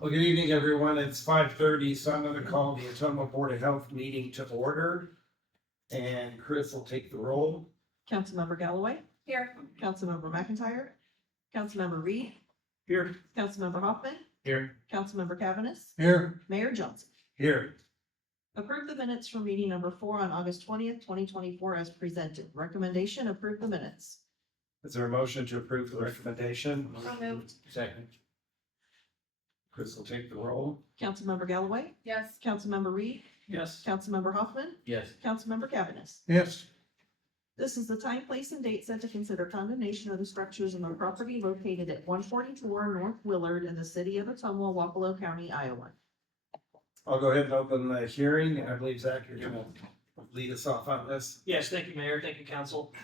Well, good evening, everyone. It's 5:30, so I'm going to call the Ottumwa Board of Health meeting to order. And Chris will take the roll. Councilmember Galloway. Here. Councilmember McIntyre. Councilmember Reed. Here. Councilmember Hoffman. Here. Councilmember Cavanagh. Here. Mayor Johnson. Here. Approve the minutes for meeting number 4 on August 20th, 2024 as presented. Recommendation, approve the minutes. Is there a motion to approve the recommendation? So moved. Second. Chris will take the roll. Councilmember Galloway. Yes. Councilmember Reed. Yes. Councilmember Hoffman. Yes. Councilmember Cavanagh. Yes. This is the time, place, and date set to consider condemnation of the structures on the property located at 144 North Willard in the city of Ottumwa, Wapello County, Iowa. I'll go ahead and open the hearing, and I believe Zach, you're going to lead us off on this. Yes, thank you, Mayor. Thank you, Council.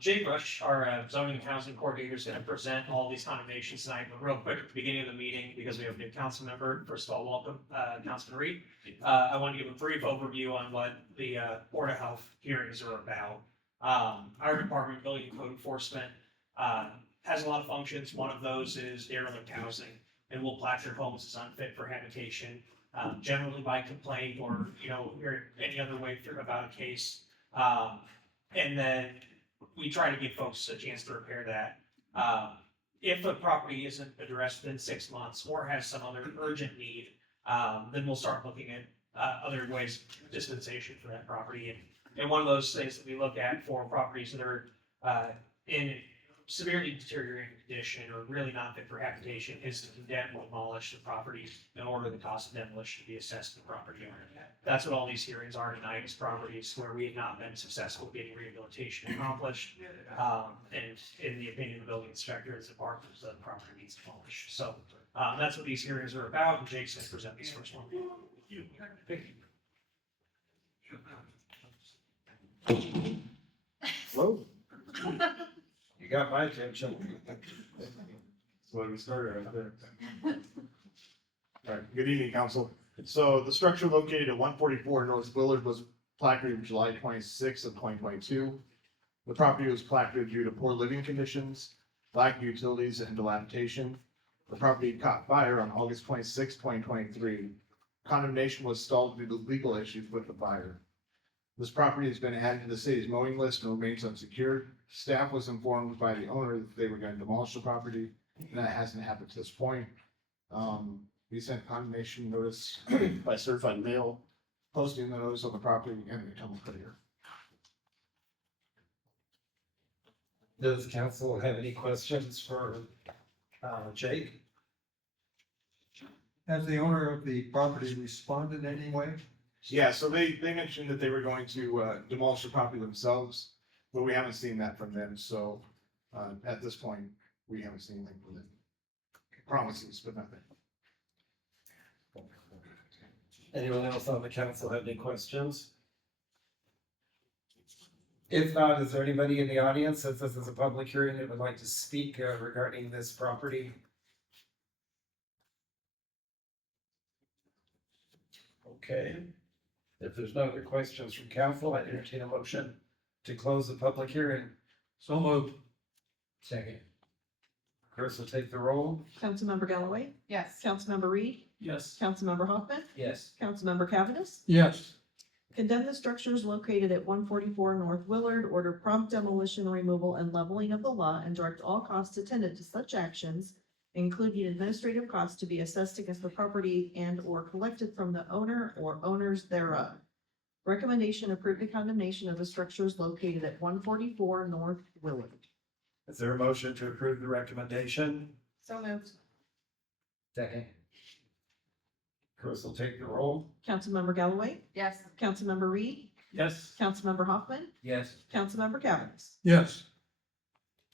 Jay Rush, our zoning and housing coordinator, is going to present all these condemnations tonight. But real quick at the beginning of the meeting, because we have a new council member, first of all, welcome, Councilman Reed. I want to give a brief overview on what the Board of Health hearings are about. Our department, building and code enforcement, has a lot of functions. One of those is derelict housing, and we'll placard homes as unfit for habitation. Generally by complaint or, or any other way about a case. And then we try to give folks a chance to repair that. If a property isn't addressed within 6 months or has some other urgent need, then we'll start looking at other ways of dispensation for that property. And one of those things that we look at for properties that are in severely deteriorating condition or really not fit for habitation is to condemn or demolish the property in order the cost of demolition to be assessed to the property owner. That's what all these hearings are tonight, is properties where we have not been successful getting rehabilitation accomplished. And in the opinion of the building inspector, it's a part of the property needs demolished. So that's what these hearings are about, and Jake's going to present these first one. Whoa. You got my attention. That's why we started right there. All right, good evening, council. So the structure located at 144 North Willard was placarded July 26th of 2022. The property was placarded due to poor living conditions, lack of utilities, and dilapidation. The property caught fire on August 26, 2023. Condemnation was stalled due to legal issues with the fire. This property has been added to the city's mowing list and remains unsecured. Staff was informed by the owner that they were going to demolish the property, and that hasn't happened to this point. We sent condemnation notice by certified mail, posting the notice on the property and the Ottumwa Courier. Does council have any questions for Jake? Has the owner of the property responded in any way? Yeah, so they mentioned that they were going to demolish the property themselves, but we haven't seen that from them. So at this point, we haven't seen anything from them. Promises, but nothing. Anyone else on the council have any questions? If not, is there anybody in the audience, since this is a public hearing, that would like to speak regarding this property? Okay. If there's no other questions from council, I entertain a motion to close the public hearing. So moved. Second. Chris will take the roll. Councilmember Galloway. Yes. Councilmember Reed. Yes. Councilmember Hoffman. Yes. Councilmember Cavanagh. Yes. Condemn the structures located at 144 North Willard, order prompt demolition, removal, and leveling of the lot, and direct all costs attendant to such actions, including administrative costs, to be assessed against the property and or collected from the owner or owners thereof. Recommendation, approve the condemnation of the structures located at 144 North Willard. Is there a motion to approve the recommendation? So moved. Second. Chris will take the roll. Councilmember Galloway. Yes. Councilmember Reed. Yes. Councilmember Hoffman. Yes. Councilmember Cavanagh. Yes.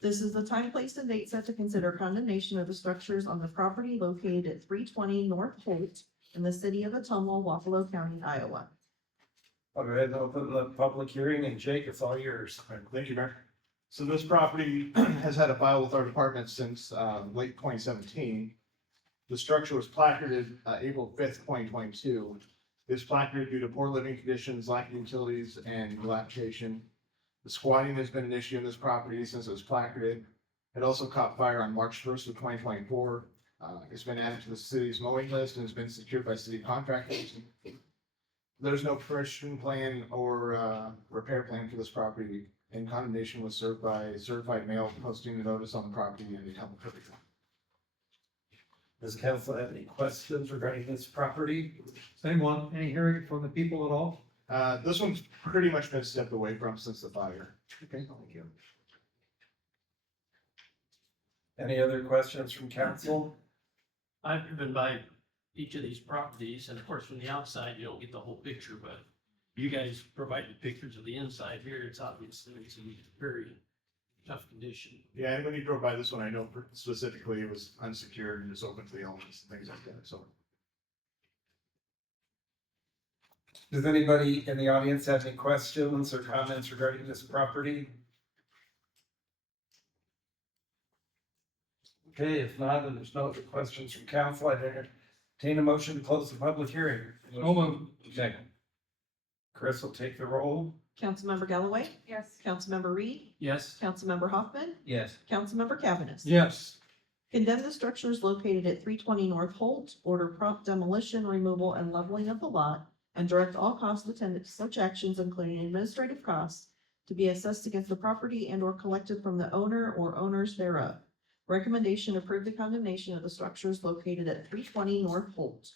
This is the time, place, and date set to consider condemnation of the structures on the property located at 320 North Holt in the city of Ottumwa, Wapello County, Iowa. I'll go ahead and open the public hearing, and Jake, it's all yours. All right, thank you, Mayor. So this property has had a file with our department since late 2017. The structure was placarded April 5th, 2022. It's placarded due to poor living conditions, lack of utilities, and dilapidation. The squatting has been an issue in this property since it was placarded. It also caught fire on March 1st of 2024. It's been added to the city's mowing list and has been secured by city contractors. There's no permission plan or repair plan for this property, and condemnation was served by certified mail posting the notice on the property in the Temple Courier. Does council have any questions regarding this property? Same one, any hearing from the people at all? This one's pretty much been stepped away from since the fire. Okay, thank you. Any other questions from council? I've driven by each of these properties, and of course, from the outside, you don't get the whole picture, but you guys provided pictures of the inside here, it's obviously it's in very tough condition. Yeah, and when you drove by this one, I know specifically it was unsecured and just open to the elements and things like that, so. Does anybody in the audience have any questions or comments regarding this property? Okay, if not, and there's no other questions from council, I'd entertain a motion to close the public hearing. So moved. Second. Chris will take the roll. Councilmember Galloway? Yes. Councilmember Reed? Yes, Councilmember Hoffman? Yes. Councilmember Cavanagh? Yes, Condemn the structures located at 320 North Holt, order prompt demolition, removal, and leveling of the lot, and direct all costs attendant to such actions, including administrative costs, to be assessed against the property and or collected from the owner or owners thereof. Recommendation: approve the condemnation of the structures located at 320 North Holt.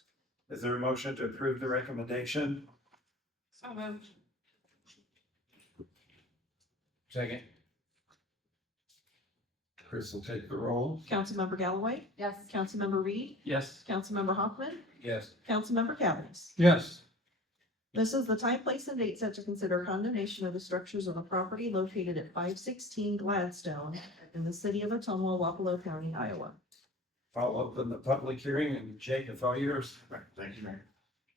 Is there a motion to approve the recommendation? So moved. Second. Chris will take the roll. Councilmember Galloway? Yes. Councilmember Reed? yes, Councilmember Hoffman? Yes. Councilmember Cavanagh? yes, This is the time, place, and date set to consider condemnation of the structures on the property located at 516 Gladstone in the city of Ottumwa, Wapello County, Iowa. I'll open the public hearing, and Jake, it's all yours. Right, thank you, Mayor.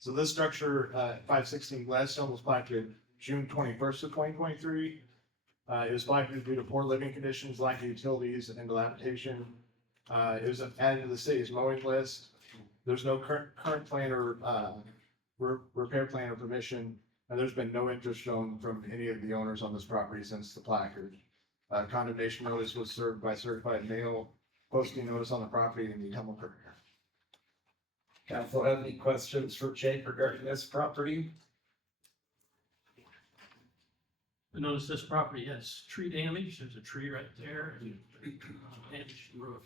So this structure, 516 Gladstone, was placarded June 21st of 2023. It was placarded due to poor living conditions, lack of utilities, and dilapidation. It was added to the city's mowing list. There's no current plan or repair plan or permission, and there's been no interest shown from any of the owners on this property since the placard. Condemnation notice was served by certified mail, posting notice on the property in the Temple Courier. Council have any questions for Jake regarding this property? I notice this property has tree damage, there's a tree right there, and damaged roof.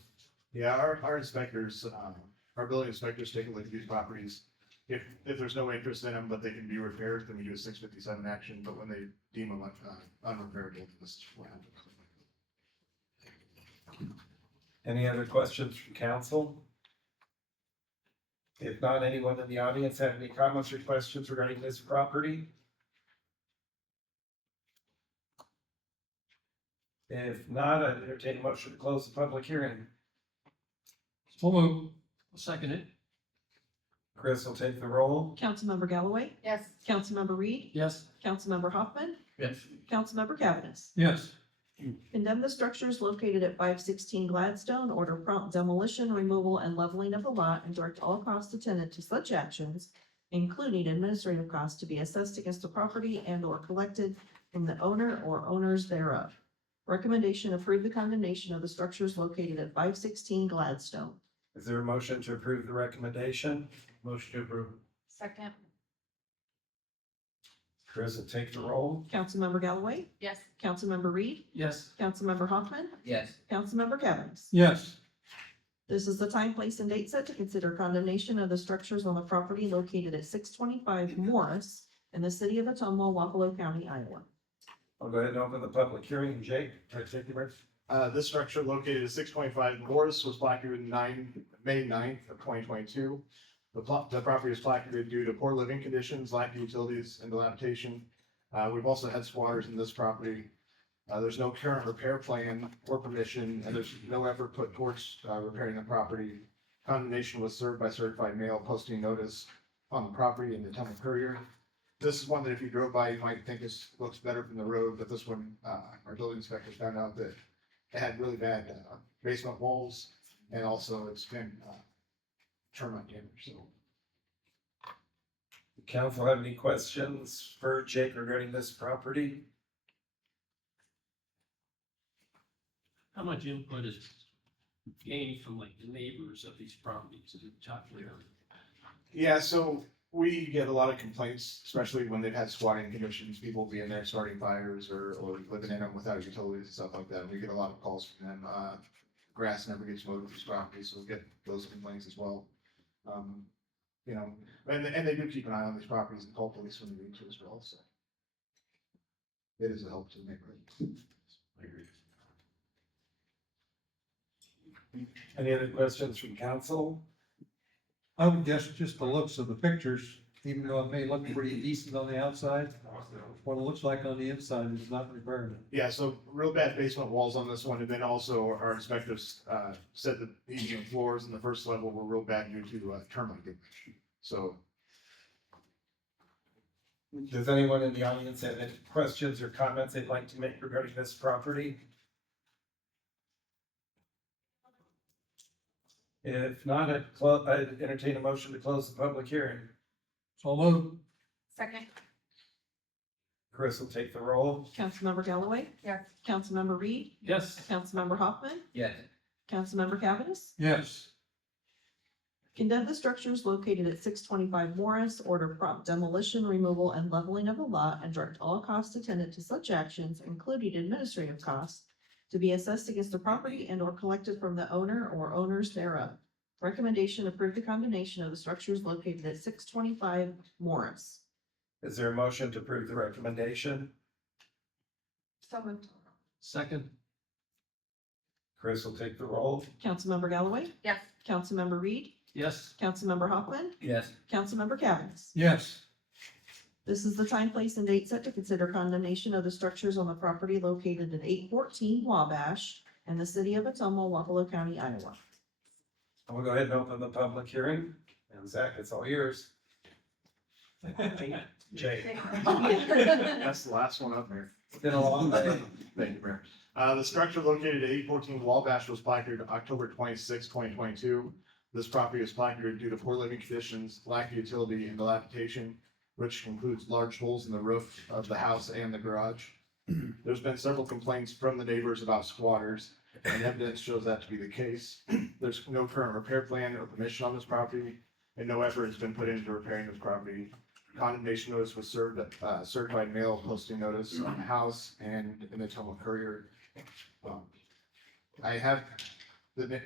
Yeah, our inspectors, our building inspectors take a look at these properties. If there's no interest in them, but they can be repaired, then we do a 657 action, but when they deem them unrepairable, this is what happens. Any other questions from council? If not, anyone in the audience have any comments or questions regarding this property? If not, I'd entertain a motion to close the public hearing. so moved. I'll second it, Chris will take the roll. Councilmember Galloway? Yes. Councilmember Reed? yes, Councilmember Hoffman? yes, Councilmember Cavanagh? Yes, Condemn the structures located at 516 Gladstone, order prompt demolition, removal, and leveling of the lot, and direct all costs attendant to such actions, including administrative costs, to be assessed against the property and or collected from the owner or owners thereof. Recommendation: approve the condemnation of the structures located at 516 Gladstone. Is there a motion to approve the recommendation? motion to approve, Second. Chris will take the roll. Councilmember Galloway? Yes. Councilmember Reed? yes, Councilmember Hoffman? Yes. Councilmember Cavanagh? yes, This is the time, place, and date set to consider condemnation of the structures on the property located at 625 Morris in the city of Ottumwa, Wapello County, Iowa. I'll go ahead and open the public hearing. Jake, take the rest. This structure located at 625 Morris was placarded May 9th of 2022. The property was placarded due to poor living conditions, lack of utilities, and dilapidation. We've also had squatters in this property. There's no current repair plan or permission, and there's no effort put towards repairing the property. Condemnation was served by certified mail, posting notice on the property in the Temple Courier. This is one that if you drove by, you might think looks better from the road, but this one, our building inspectors found out that it had really bad basement walls, and also it's been termite damage, so. Council have any questions for Jake regarding this property? how much input is gain from like the neighbors of these properties in Chocolate? Yeah, so we get a lot of complaints, especially when they've had squatting conditions, people being there starting fires or living in them without utilities and stuff like that. We get a lot of calls from them. Grass never gets mowed with these properties, so we get those complaints as well. You know, and they do keep an eye on these properties and call police when they need to as well, so. It is a help to the neighborhood. Any other questions from council? I would guess just the looks of the pictures, even though it may look pretty decent on the outside, what it looks like on the inside is not repaired. Yeah, so real bad basement walls on this one, and then also our inspectors, said that the floors in the first level were real bad due to, termite damage. So, Does anyone in the audience have any questions or comments they'd like to make regarding this property? If not, I'd entertain a motion to close the public hearing. So move. Second. Chris will take the roll. Councilmember Galloway? Yes. Councilmember Reed? Yes. Councilmember Hoffman? Yes. Councilmember Cavanagh? Yes. Condemn the structures located at 625 Morris, order prompt demolition, removal, and leveling of the lot, and direct all costs attendant to such actions, including administrative costs, to be assessed against the property and or collected from the owner or owners thereof. Recommendation: approve the condemnation of the structures located at 625 Morris. Is there a motion to approve the recommendation? So moved. Second. Chris will take the roll. Councilmember Galloway? Yes. Councilmember Reed? Yes. Councilmember Hoffman? Yes. Councilmember Cavanagh? Yes. This is the time, place, and date set to consider condemnation of the structures on the property located at 814 Wabash in the city of Ottumwa, Wapello County, Iowa. We'll go ahead and open the public hearing. And Zach, it's all yours. Jay. that's the last one up there. It's been a long day. Thank you, Mayor. The structure located at 814 Wabash was placards October 26, 2022. This property is placarded due to poor living conditions, lack of utility, and dilapidation, which includes large holes in the roof of the house and the garage. There's been several complaints from the neighbors about squatters, and evidence shows that to be the case. There's no current repair plan or permission on this property, and no effort has been put into repairing this property. Condemnation notice was served, certified mail posting notice on the house and in the Ottumwa Courier. I have, the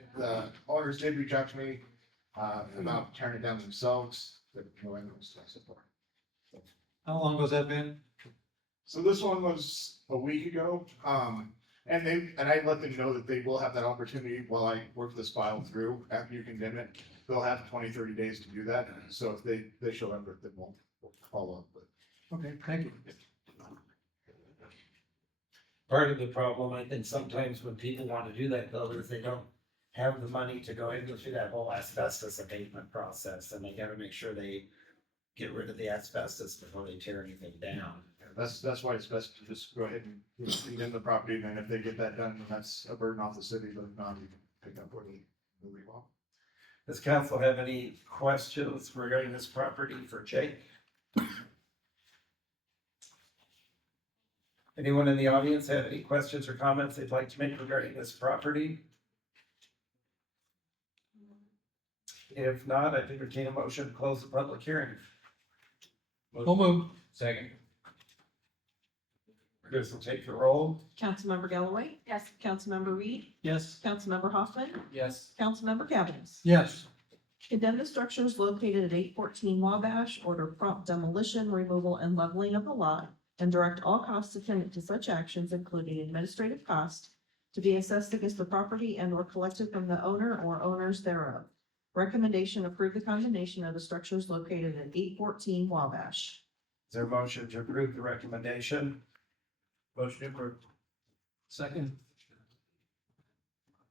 owners did reach out to me, about tearing it down themselves, but no evidence so far. How long has that been? So this one was a week ago, and I let them know that they will have that opportunity while I work this file through. After you condemn it, they'll have 20, 30 days to do that. So if they show effort, then we'll follow up. But Okay, thank you. Part of the problem, I think sometimes when people want to do that though, is they don't have the money to go into through that whole asbestos abatement process, and they gotta make sure they get rid of the asbestos before they tear anything down. that's why it's best to just go ahead and condemn the property. And then if they get that done, then that's a burden off the city, but if not, you can pick up where they leave off. Does council have any questions regarding this property for Jake? Anyone in the audience have any questions or comments they'd like to make regarding this property? If not, I'd entertain a motion to close the public hearing. So move. Second. Chris will take the roll. Councilmember Galloway? Yes. Councilmember Reed? Yes. Councilmember Hoffman? Yes. Councilmember Cavanagh? Yes. Condemn the structures located at 814 Wabash, order prompt demolition, removal, and leveling of the lot, and direct all costs attendant to such actions, including administrative costs, to be assessed against the property and or collected from the owner or owners thereof. Recommendation: approve the condemnation of the structures located at 814 Wabash. Is there a motion to approve the recommendation? Motion approved. Second.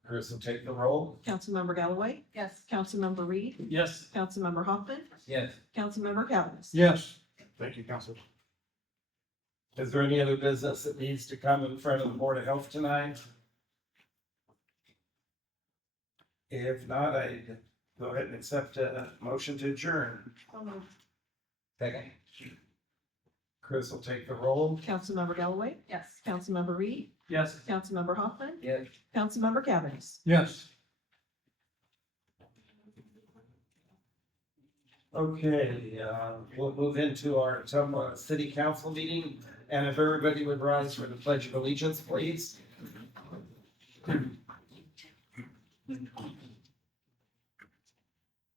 Chris will take the roll. Councilmember Galloway? Yes. Councilmember Reed? Yes. Councilmember Hoffman? Yes. Councilmember Cavanagh? Yes. Thank you, Council. Is there any other business that needs to come in front of the Board of Health tonight? If not, I'd go ahead and accept a motion to adjourn. So moved. Second. Chris will take the roll. Councilmember Galloway? Yes. Councilmember Reed? Yes. Councilmember Hoffman? Yes. Councilmember Cavanagh? Yes. Okay, we'll move into our Ottumwa City Council meeting, and if everybody would rise for the Pledge of Allegiance, please.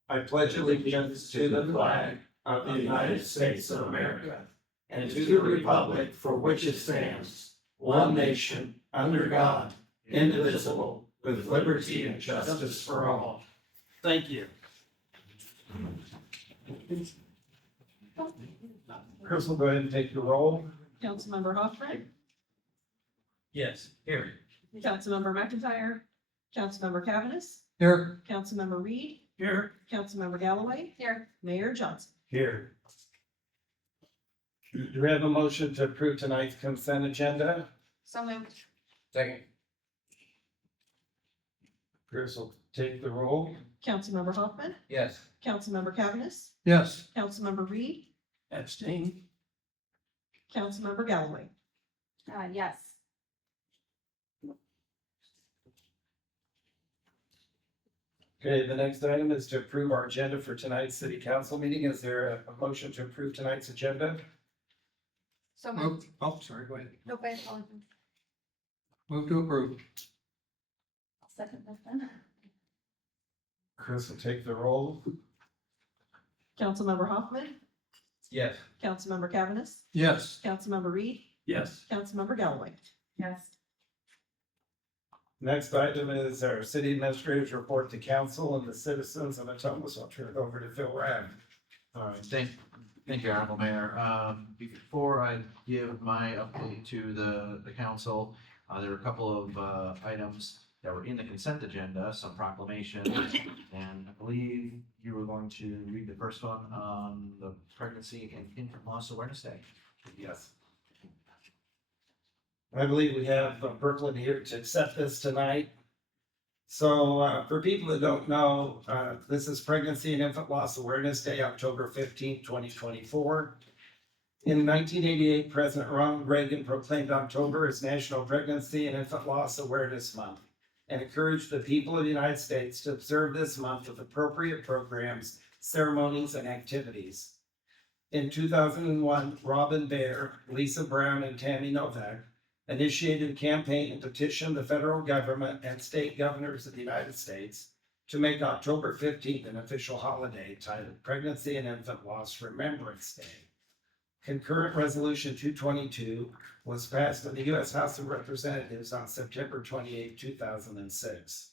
I pledge allegiance to the flag of the United States of America and to the republic for which it stands, one nation, under God, indivisible, with liberty and justice for all. Thank you. Chris will go ahead and take the roll. Councilmember Hoffman, Yes, here. Councilmember McIntyre, Councilmember Cavanagh, Here, Councilmember Reed, Here. Councilmember Galloway, Here. Mayor Johnson. Here. Do we have a motion to approve tonight's consent agenda? So moved. Second. Chris will take the roll. Councilmember Hoffman, Yes. Councilmember Cavanagh, yes, Councilmember Reed, Abstain. Councilmember Galloway. Yes. Okay, the next item is to approve our agenda for tonight's city council meeting. Is there a motion to approve tonight's agenda? So moved. sorry, go ahead. Nope, I apologize. Move to approve. I'll second that then. Chris will take the roll. Councilmember Hoffman, Yes. Councilmember Cavanagh, Yes, Councilmember Reed, Yes. Councilmember Galloway. Yes. Next item is our city administrator's report to council and the citizens of Ottumwa. So I'll turn it over to Phil Rabb. All right, thank you, Honorable Mayor. Before I give my update to the council, there are a couple of items that were in the consent agenda, some proclamations, and I believe you were going to read the first one on the Pregnancy and Infant Loss Awareness Day. Yes. I believe we have Brooklyn here to accept this tonight. So for people that don't know, this is Pregnancy and Infant Loss Awareness Day, October 15th, 2024. In 1988, President Ronald Reagan proclaimed October as National Pregnancy and Infant Loss Awareness Month and encouraged the people of the United States to observe this month with appropriate programs, ceremonies, and activities. In 2001, Robin Baer, Lisa Brown, and Tammy Novak initiated a campaign and petitioned the federal government and state governors of the United States to make October 15th an official holiday titled Pregnancy and Infant Loss Remembrance Day. Concurrent Resolution 222 was passed in the U.S. House of Representatives on September 28, 2006.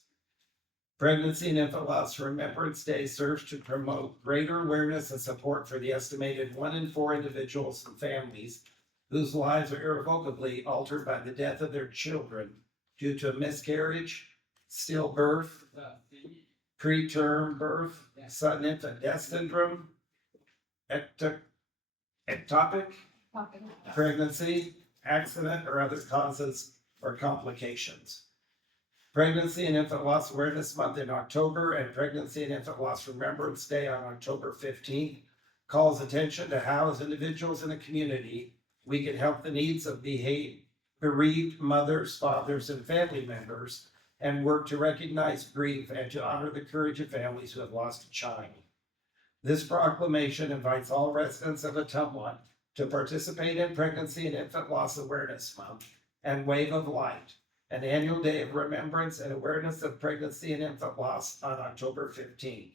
Pregnancy and Infant Loss Remembrance Day serves to promote greater awareness and support for the estimated 1 in 4 individuals and families whose lives are irrevocably altered by the death of their children due to a miscarriage, stillbirth, preterm birth, sudden infant death syndrome, ectopic pregnancy, accident, or other causes or complications. Pregnancy and Infant Loss Awareness Month in October and Pregnancy and Infant Loss Remembrance Day on October 15th calls attention to how, as individuals in the community, we can help the needs of bereaved mothers, fathers, and family members, and work to recognize grief and to honor the courage of families who have lost a child. This proclamation invites all residents of Ottumwa to participate in Pregnancy and Infant Loss Awareness Month and Wave of Light, an annual day of remembrance and awareness of pregnancy and infant loss on October 15th.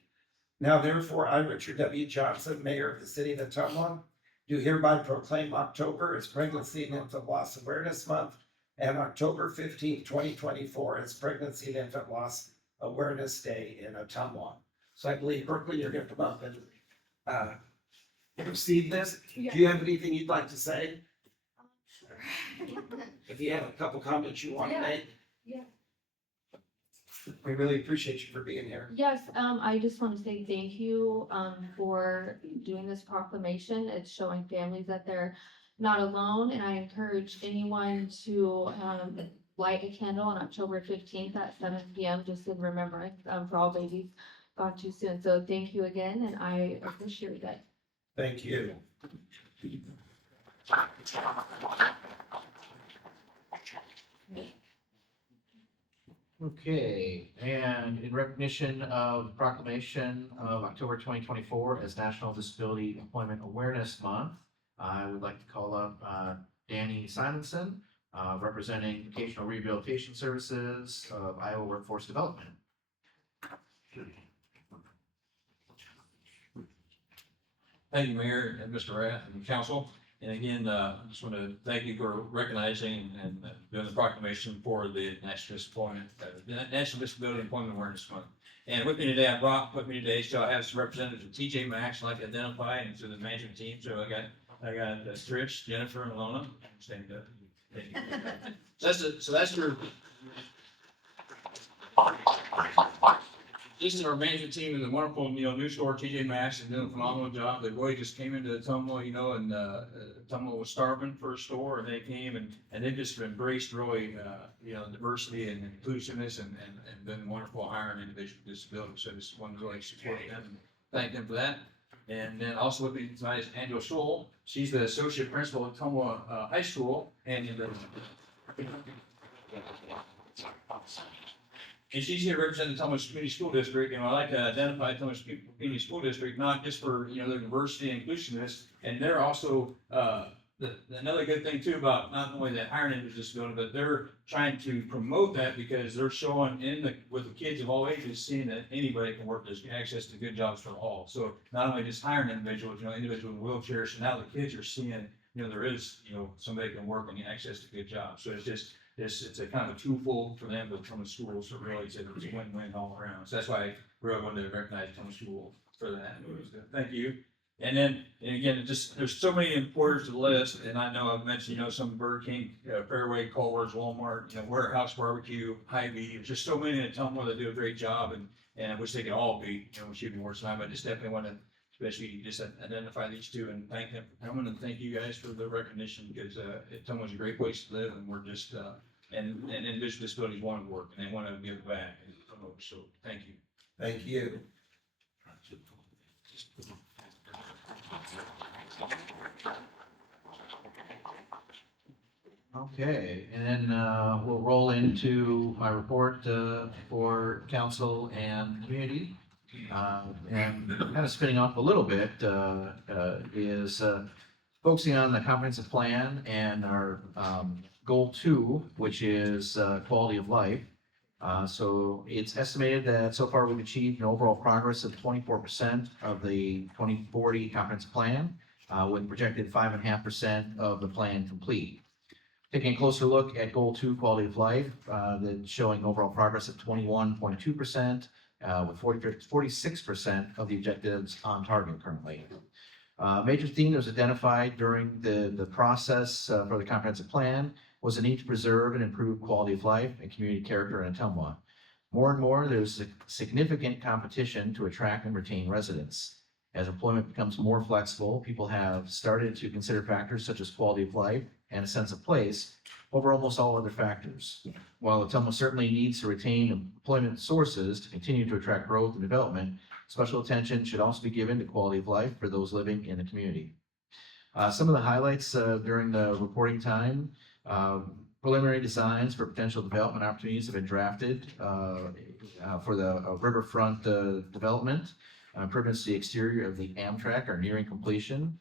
Now therefore, I, Richard W. Johnson, Mayor of the City of Ottumwa, do hereby proclaim October as Pregnancy and Infant Loss Awareness Month and October 15th, 2024 as Pregnancy and Infant Loss Awareness Day in Ottumwa. So I believe, Berkeley, you're going to come up and receive this. Do you have anything you'd like to say? Sure. If you have a couple comments you want to Yeah. make? Yeah. We really appreciate you for being here. Yes, I just want to say thank you, for doing this proclamation. It's showing families that they're not alone, and I encourage anyone to, light a candle on October 15th at 7 p.m. just in remembrance, for all babies gone too soon. So thank you again, and I appreciate it. Thank you. Okay, and in recognition of proclamation of October 2024 as National Disability Employment Awareness Month, I would like to call up Danny Simonson, representing Vocational Rehabilitation Services of Iowa Workforce Development. Thank you, Mayor and Mr. Rath and Council. And again, I just want to thank you for recognizing and doing the proclamation for the National Disability Employment Awareness Month. And with me today, so I have some representatives of TJ Maxx I'd like to identify and to the management team. So I got Trish, Jennifer, and Lona. Stand up. Thank you. So that's your. This is our management team and the wonderful, new store, TJ Maxx, and doing a phenomenal job. They really just came into Ottumwa, and Ottumwa was starving for a store, and they came and they've just embraced really, diversity and inclusiveness and been wonderful hiring individuals with disabilities. So I just wanted to really support them and thank them for that. And then also with me tonight is Angela Scholl. She's the associate principal at Ottumwa High School, and she's here representing the Ottumwa Community School District, and I like to identify Ottumwa Community School District, not just for, their diversity and inclusiveness, and they're also, another good thing too about not only the hiring individuals with disability, but they're trying to promote that because they're showing with the kids of all ages, seeing that anybody can work, there's access to good jobs for all. So not only just hiring individuals, individuals with wheelchairs, so now the kids are seeing, there is, somebody can work and get access to good jobs. So it's a kind of a twofold for them from the school, so really it's a win-win all around. So that's why I really wanted to recognize the school for that. Thank you. And again, there's so many employers to the list, and I know I've mentioned, some Burger King, Fairway, Culver's, Walmart, Warehouse Barbecue, Hy-Vee. There's just so many in Ottumwa that do a great job, and I wish they could all be, achieving more time. I just definitely want to especially just identify these two and thank them for coming, and thank you guys for the recognition, because Ottumwa's a great place to live, and we're just and individuals with disabilities want to work and they want to give back and promote. So thank you. Thank you. Okay, and then we'll roll into my report for council and community. And kind of spinning off a little bit is focusing on the comprehensive plan and our goal 2, which is quality of life. So it's estimated that so far we've achieved an overall progress of 24% of the 2040 comprehensive plan, with projected 5.5% of the plan complete. Taking a closer look at goal 2, quality of life, that's showing overall progress of 21.2%. With 46% of the objectives on target currently. Major theme that was identified during the process for the comprehensive plan was the need to preserve and improve quality of life and community character in Ottumwa. More and more, there's a significant competition to attract and retain residents. As employment becomes more flexible, people have started to consider factors such as quality of life and a sense of place over almost all other factors. While Ottumwa certainly needs to retain employment sources to continue to attract growth and development, special attention should also be given to quality of life for those living in the community. Some of the highlights during the reporting time, preliminary designs for potential development opportunities have been drafted for the riverfront development. Improvements to the exterior of the Amtrak are nearing completion.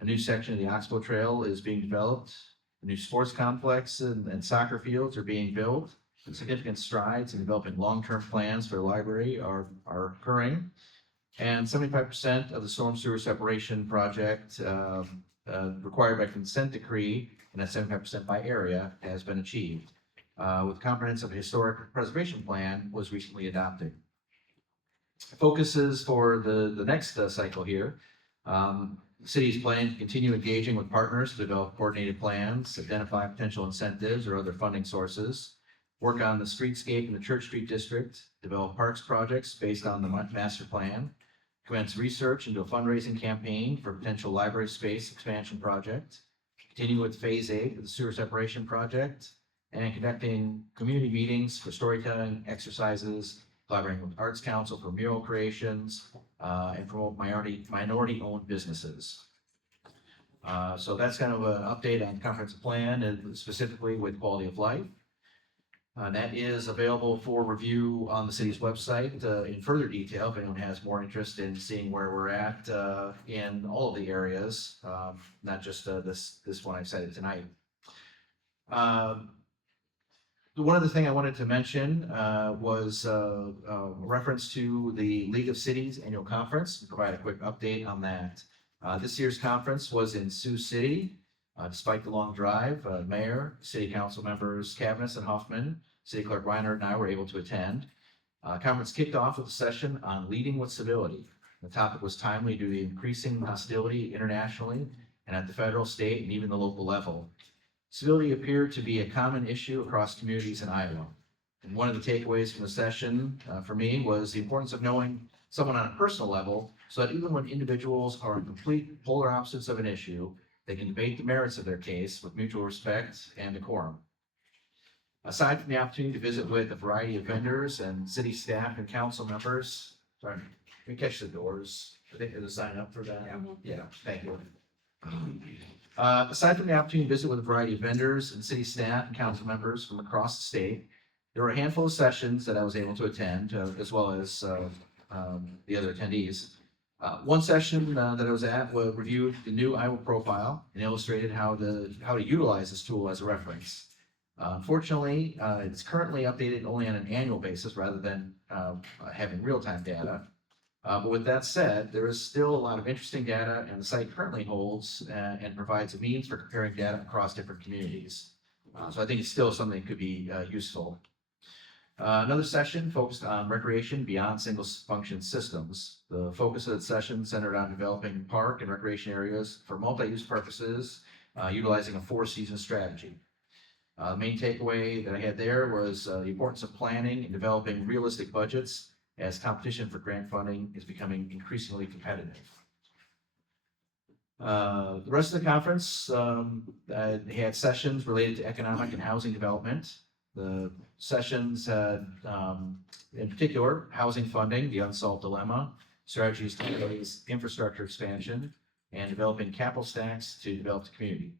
A new section of the Oxbow Trail is being developed. A new sports complex and soccer fields are being built. Significant strides in developing long-term plans for the library are occurring. And 75% of the storm sewer separation project required by consent decree, and that's 75% by area, has been achieved. With comprehensive historic preservation plan was recently adopted. Focuses for the next cycle here. The city is planning to continue engaging with partners to develop coordinated plans, identify potential incentives or other funding sources, work on the streetscape in the Church Street district, develop parks projects based on the master plan, commence research into a fundraising campaign for potential library space expansion project, continue with phase 8 of the sewer separation project, and conducting community meetings for storytelling exercises, collaborating with Arts Council for mural creations, and promote minority-owned businesses. So that's kind of an update on the comprehensive plan and specifically with quality of life. That is available for review on the city's website in further detail if anyone has more interest in seeing where we're at in all of the areas, not just this one I've cited tonight. One other thing I wanted to mention was a reference to the League of Cities annual conference, and provide a quick update on that. This year's conference was in Sioux City. Despite the long drive, mayor, city council members, Cavness and Hoffman, city clerk Reinhardt and I were able to attend. Conference kicked off with a session on leading with civility. The topic was timely due to the increasing hostility internationally and at the federal, state, and even the local level. Civility appeared to be a common issue across communities in Iowa. And one of the takeaways from the session for me was the importance of knowing someone on a personal level, so that even when individuals are in complete polar opposites of an issue, they can debate the merits of their case with mutual respect and decorum. Aside from the opportunity to visit with a variety of vendors and city staff and council members, sorry, we catch the doors. I think there's a sign up for that. Yeah, thank you. Aside from the opportunity to visit with a variety of vendors and city staff and council members from across the state, there were a handful of sessions that I was able to attend, as well as the other attendees. One session that I was at reviewed the new Iowa profile and illustrated how to utilize this tool as a reference. Unfortunately, it's currently updated only on an annual basis rather than having real-time data. But with that said, there is still a lot of interesting data, and the site currently holds and provides a means for comparing data across different communities. So I think it's still something that could be useful. Another session focused on recreation beyond single function systems. The focus of the session centered on developing park and recreation areas for multi-use purposes, utilizing a 4-season strategy. The main takeaway that I had there was the importance of planning and developing realistic budgets as competition for grant funding is becoming increasingly competitive. The rest of the conference had sessions related to economic and housing development. The sessions had, in particular, housing funding, the unsolved dilemma, strategies to raise infrastructure expansion, and developing capital stacks to develop the community.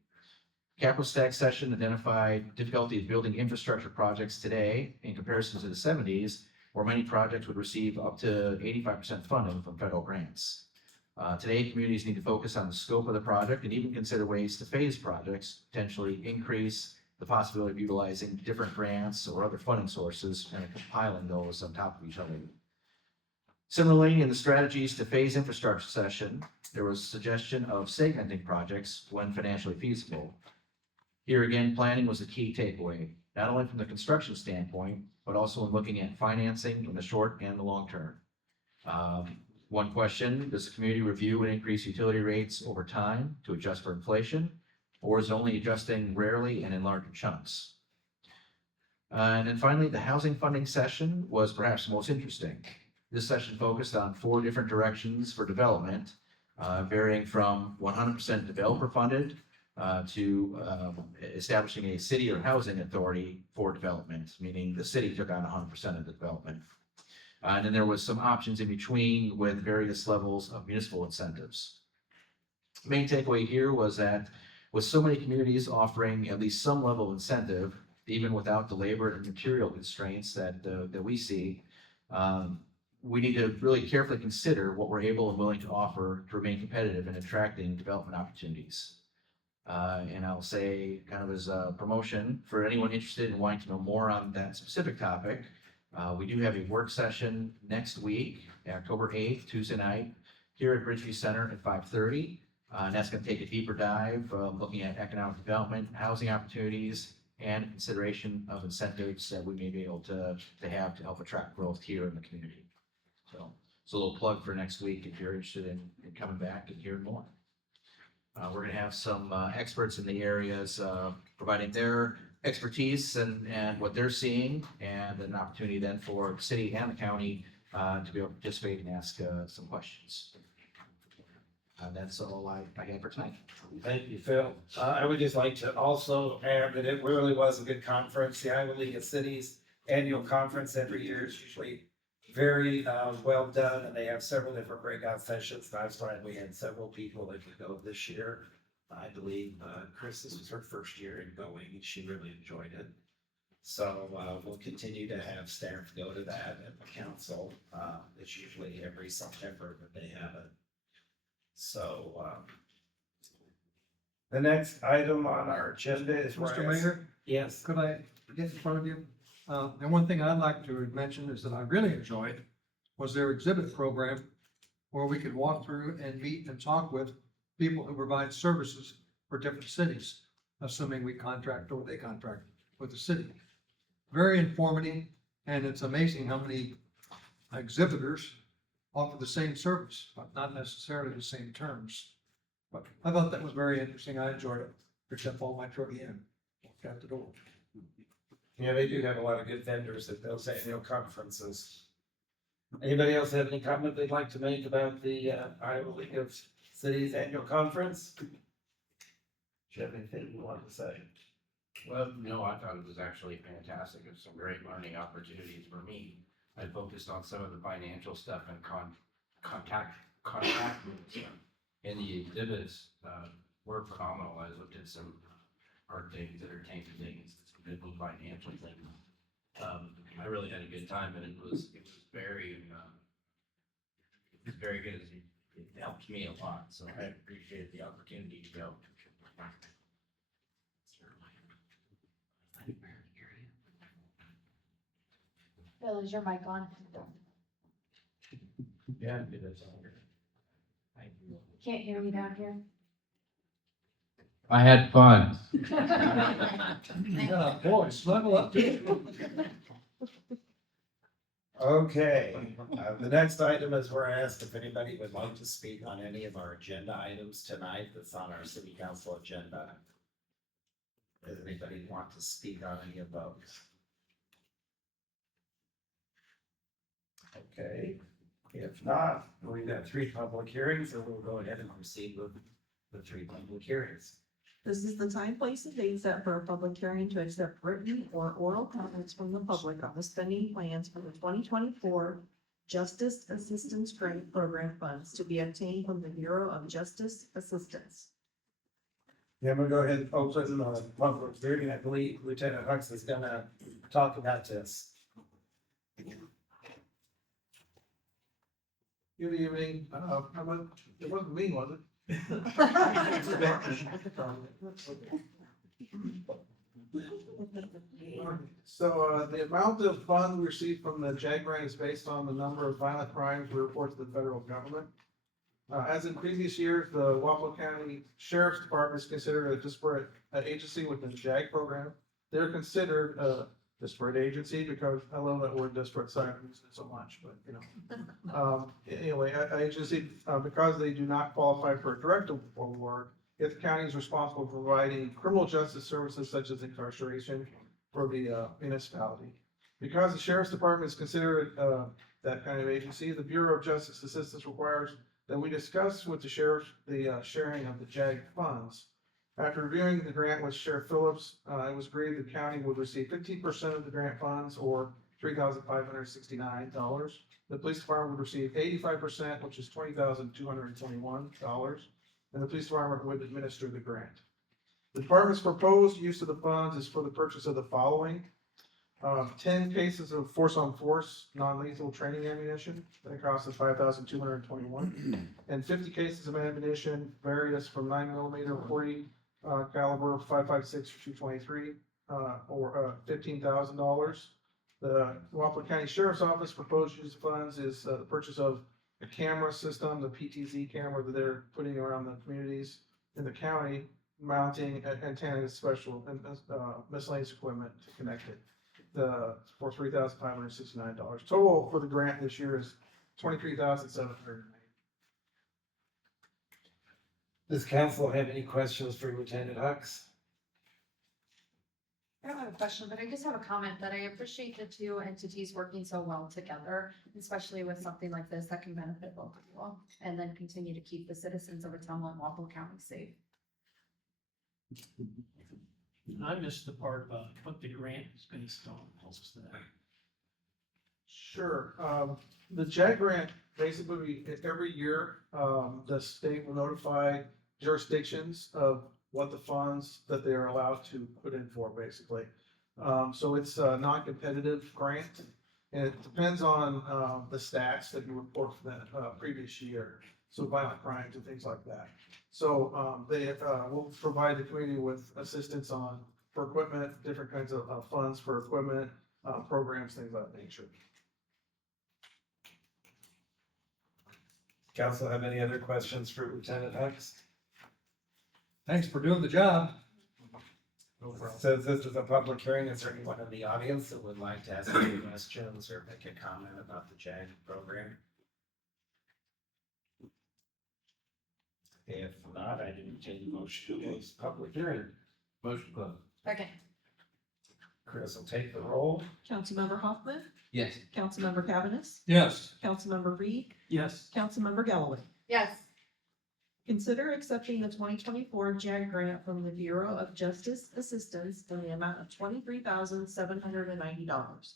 Capital stack session identified difficulty of building infrastructure projects today in comparison to the 70s, where many projects would receive up to 85% funding from federal grants. Today, communities need to focus on the scope of the project and even consider ways to phase projects, potentially increase the possibility of utilizing different grants or other funding sources and compiling those on top of each other. Similarly, in the strategies to phase infrastructure session, there was a suggestion of segmenting projects when financially feasible. Here again, planning was the key takeaway, not only from the construction standpoint, but also in looking at financing in the short and the long term. One question, does the community review and increase utility rates over time to adjust for inflation, or is it only adjusting rarely and in larger chunks? And then finally, the housing funding session was perhaps the most interesting. This session focused on 4 different directions for development, varying from 100% developer funded to establishing a city or housing authority for development, meaning the city took on 100% of the development. And then there was some options in between with various levels of municipal incentives. The main takeaway here was that with so many communities offering at least some level of incentive, even without the labor and material constraints that we see, we need to really carefully consider what we're able and willing to offer to remain competitive in attracting development opportunities. And I'll say, kind of as a promotion for anyone interested in wanting to know more on that specific topic, we do have a work session next week, October 8th, Tuesday night, here at Bridgeview Center at 5:30. And that's going to take a deeper dive, looking at economic development, housing opportunities, and consideration of incentives that we may be able to have to help attract growth here in the community. So it's a little plug for next week if you're interested in coming back and hearing more. We're going to have some experts in the areas providing their expertise and what they're seeing, and an opportunity then for the city and the county to be able to participate and ask some questions. That's all I have for tonight. Thank you, Phil. I would just like to also add that it really was a good conference. The Iowa League of Cities annual conference every year is usually very well done, and they have several different breakout sessions. I was glad we had several people that could go this year. I believe Chris, this was her first year in going, and she really enjoyed it. So, we'll continue to have staff go to that at the council. It's usually every September that they have it. So, the next item on our agenda is. Mr. Mayor, Yes. could I get in front of you? And one thing I'd like to mention is that I really enjoyed was their exhibit program where we could walk through and meet and talk with people who provide services for different cities, assuming we contract or they contract with the city. Very informative, and it's amazing how many exhibitors offer the same service, but not necessarily the same terms. But I thought that was very interesting. I enjoyed it, except all my trivia and walked out the door. Yeah, they do have a lot of good vendors at those annual conferences. Anybody else have any comment they'd like to make about the Iowa League of Cities Annual Conference? Do you have anything you want to say? Well, no, I thought it was actually fantastic. It was some great learning opportunities for me. I focused on some of the financial stuff and contact and the exhibits were phenomenal. I looked at some art things, entertainment things, some good financial things. I really had a good time, and it was very good. It helped me a lot, so I appreciated the opportunity to go. Bill, is your mic on? Yeah, that's all. Can't hear me down here. I had fun. Yeah, boy, level up. Okay, the next item is we're asked if anybody would like to speak on any of our agenda items tonight that's on our city council agenda. Does anybody want to speak on any of those? Okay, if not, we've got 3 public hearings, so we'll go ahead and proceed with the 3 public hearings. This is the time, place, and date set for a public hearing to accept written or oral comments from the public on the spending plans for the 2024 Justice Assistance Grant Program funds to be obtained from the Bureau of Justice Assistance. Yeah, I'm gonna go ahead and open the public hearing. I believe Lieutenant Hux is gonna talk about this. Good evening. It wasn't me, was it? So, the amount of funds we received from the JAG grant is based on the number of violent crimes we report to the federal government. As in previous years, the Wapello County Sheriff's Department is considered a disparate agency within the JAG program. They're considered a disparate agency because I love that word disparate, sorry, I'm using it so much, but you know. Anyway, agency, because they do not qualify for a direct award, if the county is responsible for providing criminal justice services such as incarceration for the municipality. Because the Sheriff's Department is considered that kind of agency, the Bureau of Justice Assistance requires that we discuss with the sheriff the sharing of the JAG funds. After reviewing the grant with Sheriff Phillips, it was agreed the county would receive 15% of the grant funds, or $3,569. The police department would receive 85%, which is $20,221, and the police department would administer the grant. The department's proposed use of the funds is for the purchase of the following: 10 cases of force-on-force, non-lethal training ammunition, that cost us $5,221, and 50 cases of ammunition, various from 9mm, 40 caliber, 5.56 or 223, or $15,000. The Wapello County Sheriff's Office proposed use of funds is the purchase of a camera system, the PTZ camera that they're putting around the communities in the county, mounting antennas, special and miscellaneous equipment to connect it. For $3,569. Total for the grant this year is $23,790. Does council have any questions for Lieutenant Hux? I don't have a question, but I just have a comment that I appreciate the 2 entities working so well together, especially with something like this that can benefit both people, and then continue to keep the citizens of Ottumwa and Wapello County safe. I missed the part about what the grant is based on. Sure. The JAG grant, basically, every year, the state will notify jurisdictions of what the funds that they are allowed to put in for, basically. So it's a non-competitive grant. And it depends on, the stats that you report for that, previous year. So violent crimes and things like that. So, they, will provide the community with assistance for equipment, different kinds of, funds for equipment, programs, things of that nature. Council have any other questions for Lieutenant Hux? Thanks for doing the job. Since this is a public hearing, is there anyone in the audience that would like to ask any questions or make a comment about the JAG program? If not, I entertain a motion to close the public hearing. Motion closed. Second. Chris will take the roll. Councilmember Hoffman, Yes. Councilmember Cavanagh, Yes. Councilmember Reed, Yes. Councilmember Galloway. Yes. Consider accepting the 2024 JAG grant from the Bureau of Justice Assistance in the amount of $23,790.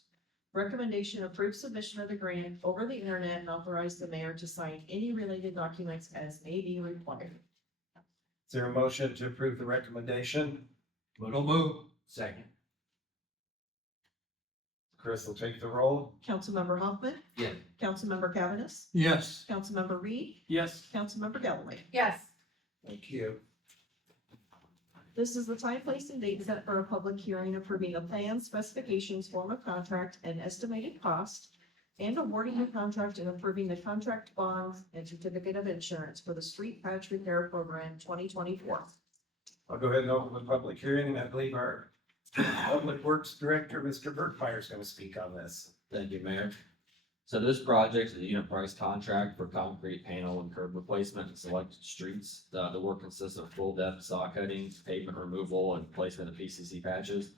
Recommendation: approve submission of the grant over the internet and authorize the mayor to sign any related documents as may be required. Is there a motion to approve the recommendation? Don't move. Second. Chris will take the roll. Councilmember Hoffman, Yes. Councilmember Cavanagh, Yes. Councilmember Reed, Yes. Councilmember Galloway. Yes. Thank you. This is the time, place, and date set for a public hearing approving the plan, specifications, form of contract, and estimated cost, and awarding the contract and approving the contract bonds and certificate of insurance for the street patch repair program 2024. I'll go ahead and open the public hearing, and I believe our Public Works Director, Mr. Burkmeyer, is going to speak on this. Thank you, Mayor. So this project is a unit price contract for concrete panel and curb replacement in selected streets. The work consists of full depth saw cutting, pavement removal, and placement of PCC patches.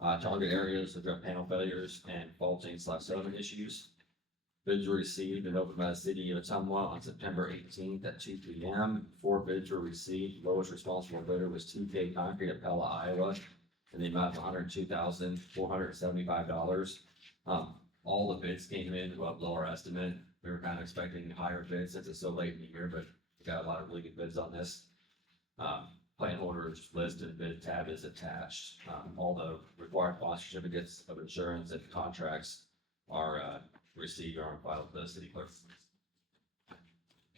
Target areas address panel failures and faulting/settlement issues. Bids were received and opened by the city of Ottumwa on September 18th at 2 p.m. 4 bids were received. Lowest responsible bidder was TK Concrete of Pella, Iowa, in the amount of $102,475. All the bids came in above lower estimate. We were kind of expecting higher bids since it's so late in the year, but we got a lot of really good bids on this. Plan orders list and bid tab is attached. All the required bond certificates of insurance and contracts are received or on file with the city clerk.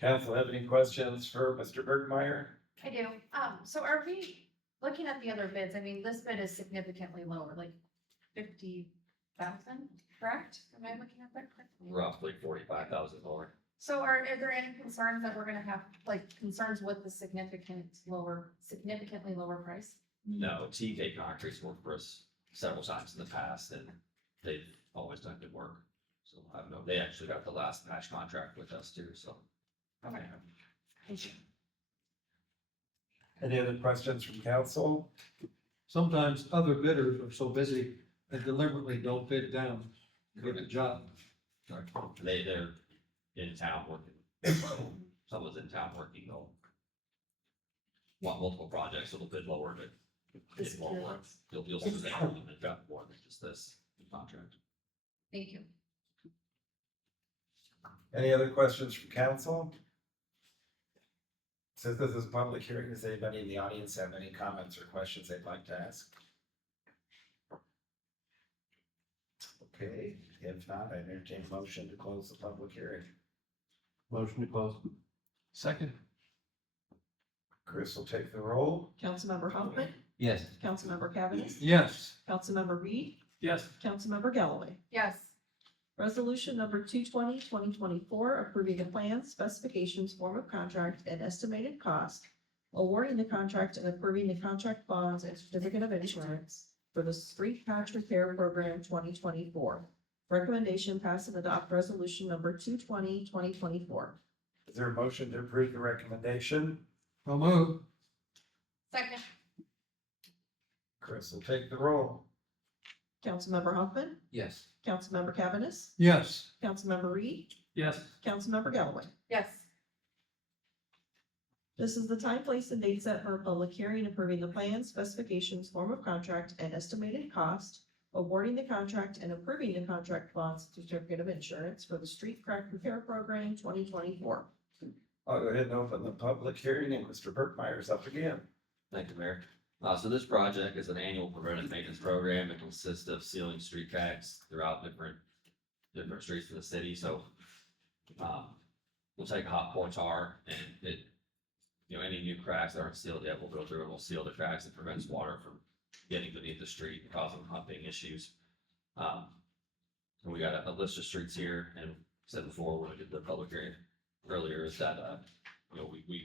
Council have any questions for Mr. Burkmeyer? I do. So are we looking at the other bids? I mean, this bid is significantly lower, like 50,000, correct? Am I looking at that correctly? Roughly 45,000 lower. So are there any concerns that we're gonna have, like, concerns with the significantly lower price? No, TK Concrete's worked for us several times in the past and they've always done good work. So I don't know, they actually got the last patch contract with us too, so. Okay. Thank you. Any other questions from council? Sometimes other bidders are so busy they deliberately don't bid down to get the job. They're in town working. Someone's in town working, they'll want multiple projects, so they'll bid lower, but This get more is- work. You'll see that they've got more than just this contract. Thank you. Any other questions from council? Since this is a public hearing, does anybody in the audience have any comments or questions they'd like to ask? Okay, if not, I entertain a motion to close the public hearing. Motion to close. Second. Chris will take the roll. Councilmember Hoffman, Yes. Councilmember Cavanagh, Yes. Councilmember Reed, Yes. Councilmember Galloway. Yes. Resolution number 220-2024, approving the plans, specifications, form of contract, and estimated cost, awarding the contract and approving the contract bonds and certificate of insurance for the street patch repair program 2024. Recommendation: pass and adopt resolution number 220-2024. Is there a motion to approve the recommendation? I'll move. Second. Chris will take the roll. Councilmember Hoffman, Yes. Councilmember Cavanagh, Yes. Councilmember Reed, Yes. Councilmember Galloway. Yes. This is the time, place, and date set for a public hearing approving the plans, specifications, form of contract, and estimated cost, awarding the contract and approving the contract bonds and certificate of insurance for the street crack repair program 2024. I'll go ahead and open the public hearing, and Mr. Burkmeyer's up again. Thank you, Mayor. So this project is an annual preventive maintenance program. It consists of sealing street cracks throughout different streets in the city. So, we'll take hot pour tar and any new cracks that aren't sealed yet, we'll go through and we'll seal the cracks. It prevents water from getting beneath the street and causing pumping issues. And we got a list of streets here, and said before when we did the public hearing earlier is that, we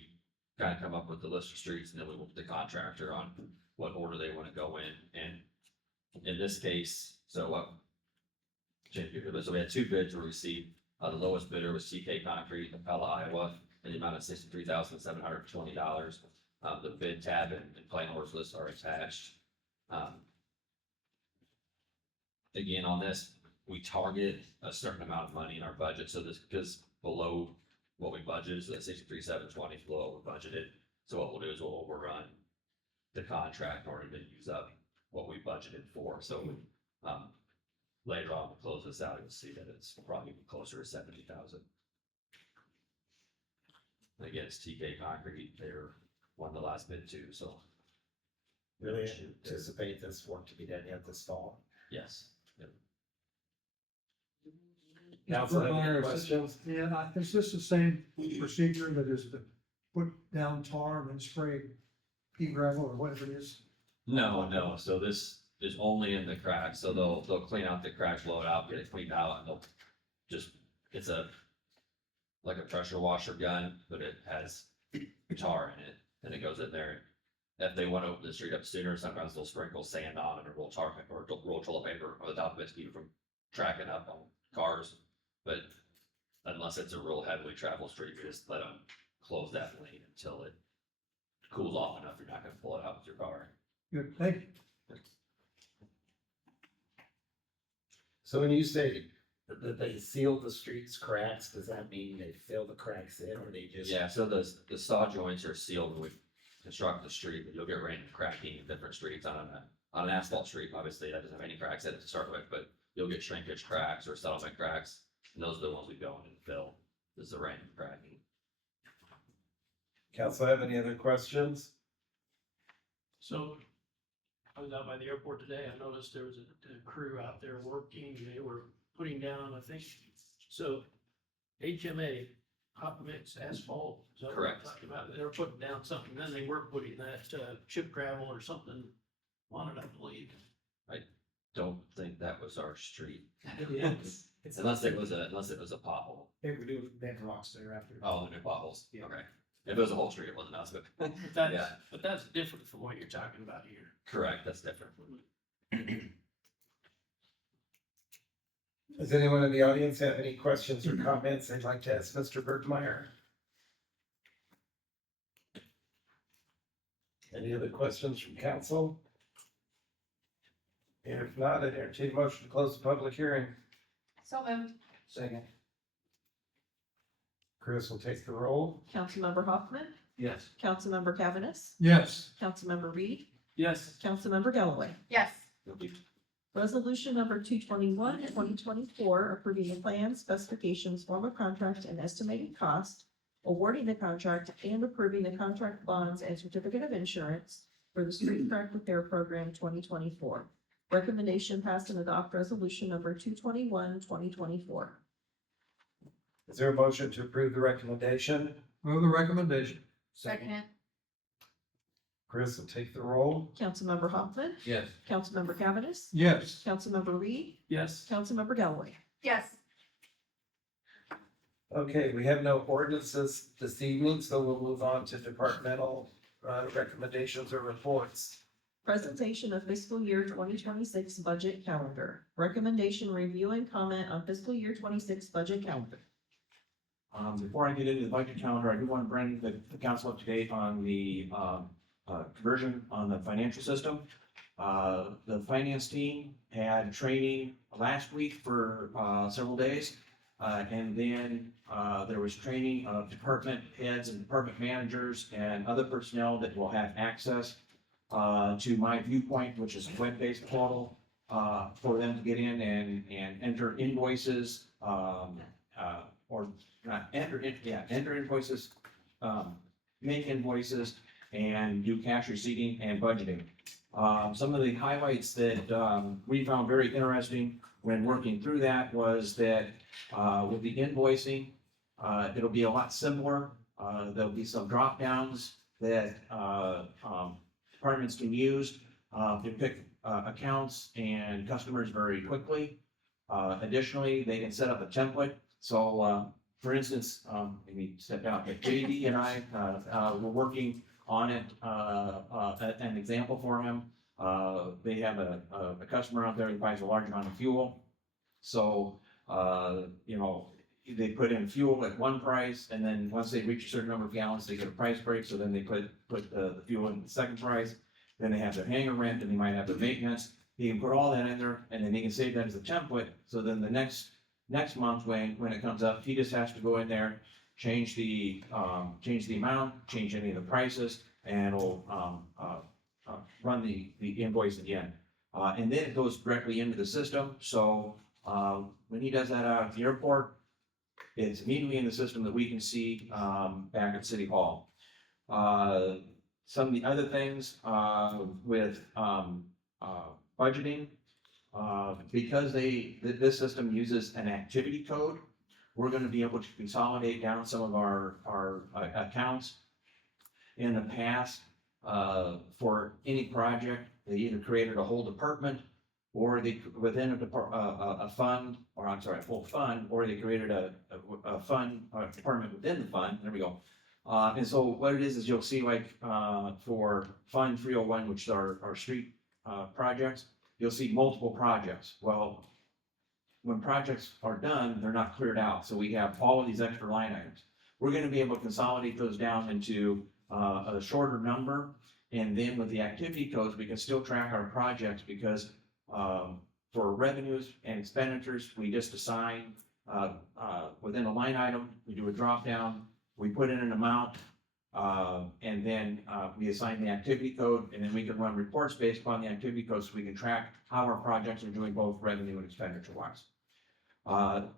kind of come up with the list of streets and then we work with the contractor on what order they want to go in. And in this case, so we had two bids were received. The lowest bidder was TK Concrete in Pella, Iowa, in the amount of $63,720. The bid tab and plan orders list are attached. Again, on this, we target a certain amount of money in our budget, so this is below what we budgeted, so that 63,720 is below what we budgeted. So what we'll do is we'll overrun the contract in order to use up what we budgeted for. So later on, we'll close this out, you'll see that it's probably closer to 70,000. Again, it's TK Concrete, they're won the last bid too, so. Really anticipate this work to be done yet this fall. Yes. Yep. Council, have any Mr. Meyer, questions? Yeah, is this the same procedure that is to put down tar and then spray pea gravel or whatever it is? No, so this is only in the cracks, so they'll clean out the cracks, blow it out, get it cleaned out, and they'll just, it's like a pressure washer gun, but it has tar in it, and it goes in there. If they want to open the street up sooner, sometimes they'll sprinkle sand on it or roll tar or roll toilet paper on the top of it to keep it from tracking up on cars. But unless it's a real heavily traveled street, you just let them close that lane until it cools off enough. You're not going to pull it out with your car. Good, thank you. So when you say that they seal the streets cracks, does that mean they fill the cracks in or they just? Yeah, so the saw joints are sealed when we construct the street, but you'll get random cracking in different streets on an asphalt street. Obviously, that doesn't have any cracks in it to start with, but you'll get shrinkage cracks or settlement cracks. And those are the ones we go in and fill. This is a random cracking. Council, have any other questions? So I was out by the airport today. I noticed there was a crew out there working. They were putting down, I think, so HMA, hot mix asphalt. Is that what we're Correct. talking about? They were putting down something, then they were putting that chip gravel or something on it, I believe. Don't think that was our street. It's Unless it was a pothole. They were doing bed rocks there after. Oh, the new potholes. Yeah. Okay. If it was a whole street, it wasn't us, but But that's different from what you're talking about here. correct, that's different. Does anyone in the audience have any questions or comments they'd like to ask Mr. Bergmeyer? Any other questions from council? If not, I'd entertain a motion to close the public hearing. So moved. Second. Chris will take the roll. Councilmember Hoffman, Yes. Councilmember Cavanagh, Yes, Councilmember Reed, Yes. Councilmember Galloway. Yes. Resolution number 221, 2024, approving the plans, specifications, form of contract, and estimated cost, awarding the contract and approving the contract bonds and certificate of insurance for the street crack repair program 2024. Recommendation pass and adopt resolution number 221, 2024. Is there a motion to approve the recommendation? move the recommendation. Second. Chris will take the roll. Councilmember Hoffman, Yes. Councilmember Cavanagh, Yes, Councilmember Reed, Yes. Councilmember Galloway. Yes. Okay, we have no ordinances this evening, so we'll move on to departmental recommendations or reports. Presentation of fiscal year 2026 budget calendar. Recommendation, review and comment on fiscal year 26 budget calendar. Before I get into the budget calendar, I do want to bring the council up to date on the conversion on the financial system. The finance team had training last week for several days. And then there was training of department heads and department managers and other personnel that will have access to My Viewpoint, which is a web-based portal for them to get in and enter invoices, or not enter invoices, make invoices, and do cash receipting and budgeting. Some of the highlights that we found very interesting when working through that was that with the invoicing, it'll be a lot simpler. There'll be some drop downs that departments can use to pick accounts and customers very quickly. Additionally, they can set up a template. So, for instance, let me step out, but JD and I were working on it, an example for him. They have a customer out there that buys a large amount of fuel. So, you know, they put in fuel at one price, and then once they reach a certain number of gallons, they get a price break. So then they put the fuel in the second price. Then they have their hangar rent, and they might have their maintenance. He can put all that in there, and then he can save that as a template. So then the next month, when it comes up, he just has to go in there, change the amount, change any of the prices, and it'll run the invoice again. And then it goes directly into the system. So when he does that out at the airport, it's immediately in the system that we can see back at City Hall. Some of the other things with budgeting, because this system uses an activity code, we're going to be able to consolidate down some of our accounts. In the past, for any project, they either created a whole department, or they within a fund, or I'm sorry, a full fund, or they created a fund, a department within the fund. There we go. And so what it is you'll see like for Fund 301, which are our street projects, you'll see multiple projects. Well, when projects are done, they're not cleared out. So we have all of these extra line items. We're going to be able to consolidate those down into a shorter number. And then with the activity codes, we can still track our projects because for revenues and expenditures, we just assign within a line item, we do a drop down, we put in an amount, and then we assign the activity code, and then we can run reports based upon the activity code so we can track how our projects are doing both revenue and expenditure wise.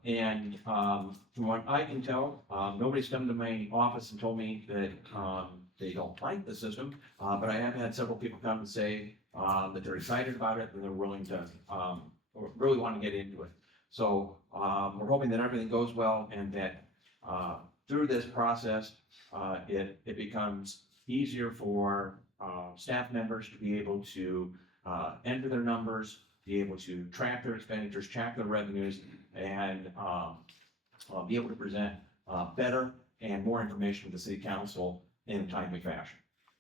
And from what I can tell, nobody's come to my office and told me that they don't like the system, but I have had several people come and say that they're excited about it and they're willing to, or really want to get into it. So we're hoping that everything goes well and that through this process, it becomes easier for staff members to be able to enter their numbers, be able to track their expenditures, track their revenues, and be able to present better and more information to the city council in a timely fashion.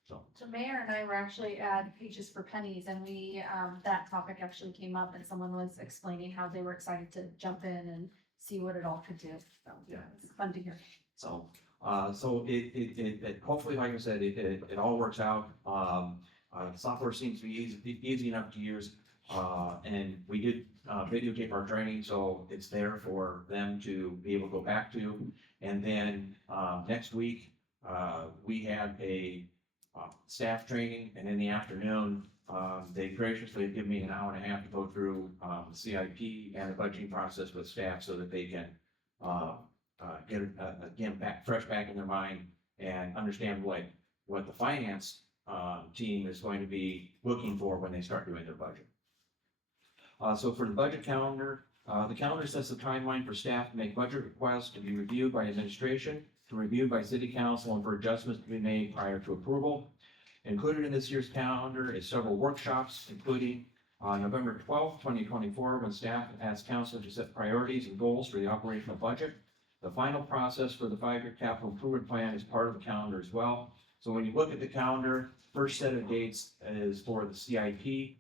So Mayor and I were actually at Peaches for Pennies, and we, that topic actually came up, and someone was explaining how they were excited to jump in and see what it all could do. So yeah, it's fun to hear. So, it hopefully, like I said, it all works out. Software seems to be easy enough to use. And we did videotape our training, so it's there for them to be able to go back to. And then next week, we had a staff training, and in the afternoon, they graciously give me an hour and a half to go through the CIP and the budgeting process with staff so that they can get it again fresh back in their mind and understand what the finance team is going to be looking for when they start doing their budget. So for the budget calendar, the calendar sets the timeline for staff to make budget requests to be reviewed by administration, to review by city council, and for adjustments to be made prior to approval. Included in this year's calendar is several workshops, including on November 12th, 2024, when staff asks council to set priorities and goals for the operational budget. The final process for the 5-year capital improvement plan is part of the calendar as well. So when you look at the calendar, first set of dates is for the CIP.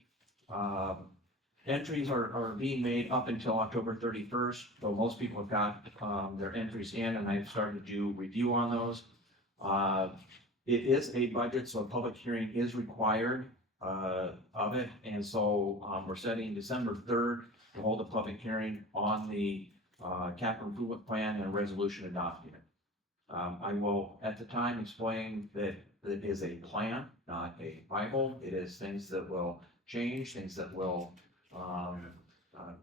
Entries are being made up until October 31st, though most people have got their entries in, and I've started to do review on those. It is a budget, so a public hearing is required of it, and so we're setting December 3rd to hold a public hearing on the capital improvement plan and a resolution adopting it. I will at the time explain that it is a plan, not a Bible. It is things that will change, things that will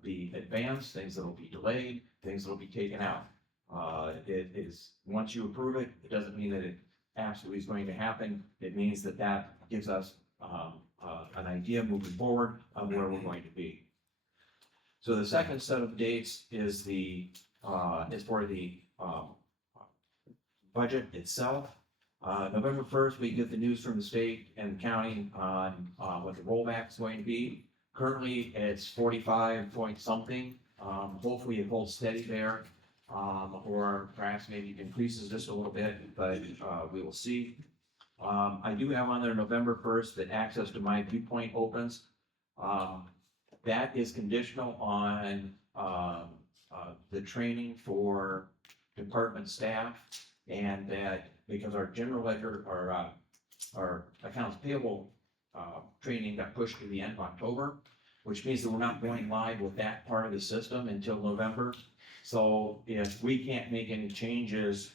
be advanced, things that will be delayed, things that will be taken out. It is, once you approve it, it doesn't mean that absolutely is going to happen, it means that that gives us, an idea moving forward of where we're going to be. So the second set of dates is for the budget itself. November 1st, we get the news from the state and county on what the rollback is going to be. Currently, it's 45 point something. Hopefully it holds steady there, or perhaps maybe it increases just a little bit, but we will see. I do have on there November 1st that access to my viewpoint opens. That is conditional on the training for department staff, and that because our general ledger, our accounts payable training got pushed to the end of October, which means that we're not going live with that part of the system until November. So if we can't make any changes,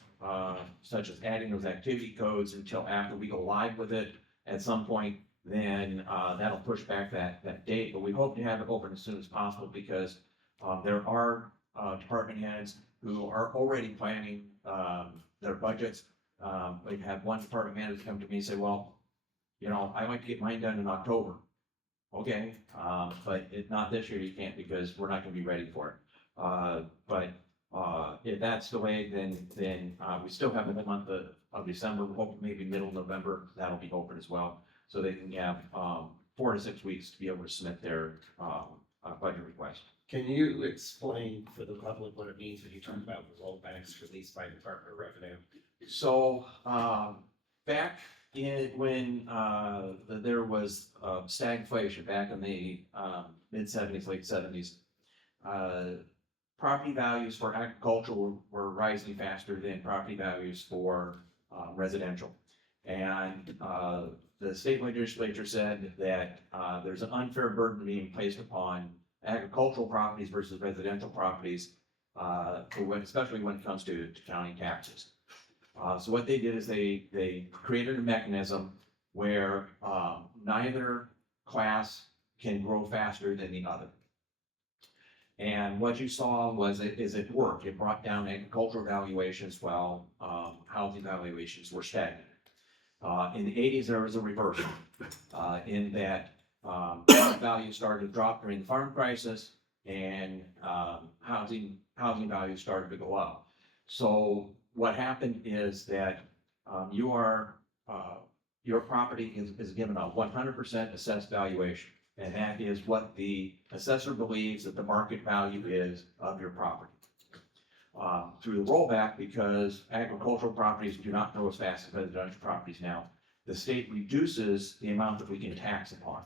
such as adding those activity codes until after we go live with it at some point, then that'll push back that date. But we hope to have it open as soon as possible, because there are department heads who are already planning their budgets. We've had one department manager come to me and say, well, I like to get mine done in October. Okay, but if not this year, you can't, because we're not gonna be ready for it. But if that's the way, then we still have the whole month of December. We hope maybe middle of November, that'll be open as well. So they can have 4 to 6 weeks to be able to submit their budget request. Can you explain for the public what it means when you talk about the rollbacks released by Department of Revenue? So, back when there was stagflation back in the mid-70s, late 70s, property values for agricultural were rising faster than property values for residential. And the state legislature said that there's an unfair burden being placed upon agricultural properties versus residential properties, especially when it comes to county taxes. So what they did is they created a mechanism where neither class can grow faster than the other. And what you saw is it worked. It brought down agricultural valuations while housing valuations were stagnant. In the 80s, there was a reversal in that values started to drop during the farm crisis, and housing values started to go up. So what happened is that your property is given a 100% assessed valuation, and that is what the assessor believes that the market value is of your property. Through the rollback, because agricultural properties do not grow as fast as residential properties now, the state reduces the amount that we can tax upon.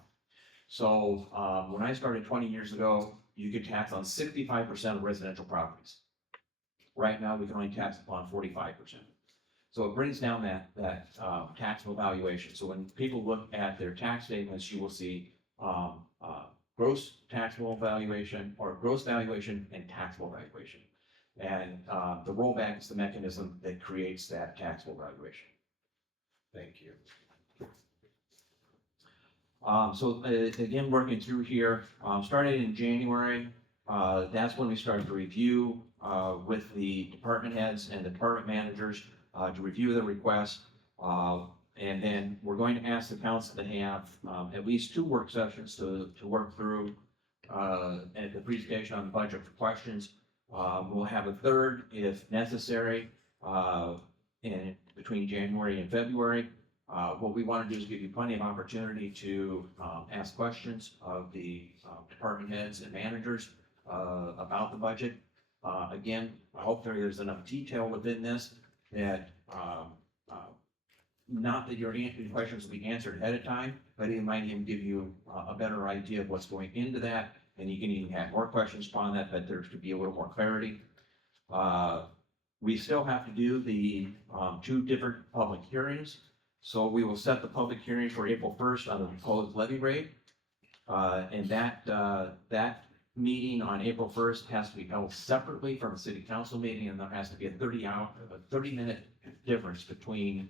So when I started 20 years ago, you could tax on 65% of residential properties. Right now, we can only tax upon 45%. So it brings down that taxable valuation. So when people look at their tax statements, you will see gross taxable valuation, or gross valuation and taxable valuation. And the rollback is the mechanism that creates that taxable valuation. Thank you. So again, working through here, starting in January, that's when we started to review with the department heads and the department managers to review the request. And then we're going to ask the council to have at least 2 work sessions to work through and the presentation on the budget for questions. We'll have a third if necessary in between January and February. What we want to do is give you plenty of opportunity to ask questions of the department heads and managers about the budget. Again, I hope there's enough detail within this that not that your questions will be answered ahead of time, but it might even give you a better idea of what's going into that, and you can even have more questions upon that, but there should be a little more clarity. We still have to do the 2 different public hearings. So we will set the public hearing for April 1st on the proposed levy rate. And that meeting on April 1st has to be held separately from a city council meeting, and there has to be a 30-minute difference between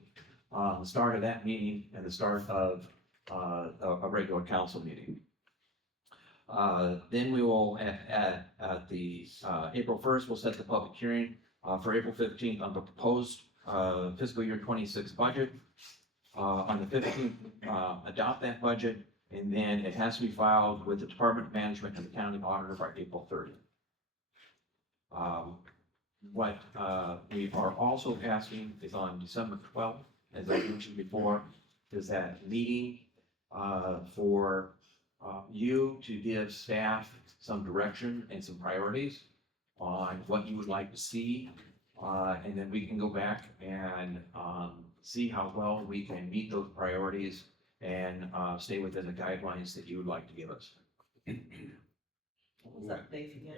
the start of that meeting and the start of a regular council meeting. Then we will, at the April 1st, we'll set the public hearing for April 15th on the proposed fiscal year 26 budget. On the 15th, adopt that budget, and then it has to be filed with the Department of Management and the county auditor by April 30th. What we are also asking is on December 12th, as I mentioned before, is that meeting for you to give staff some direction and some priorities on what you would like to see. And then we can go back and see how well we can meet those priorities and stay within the guidelines that you would like to give us. What was that date again?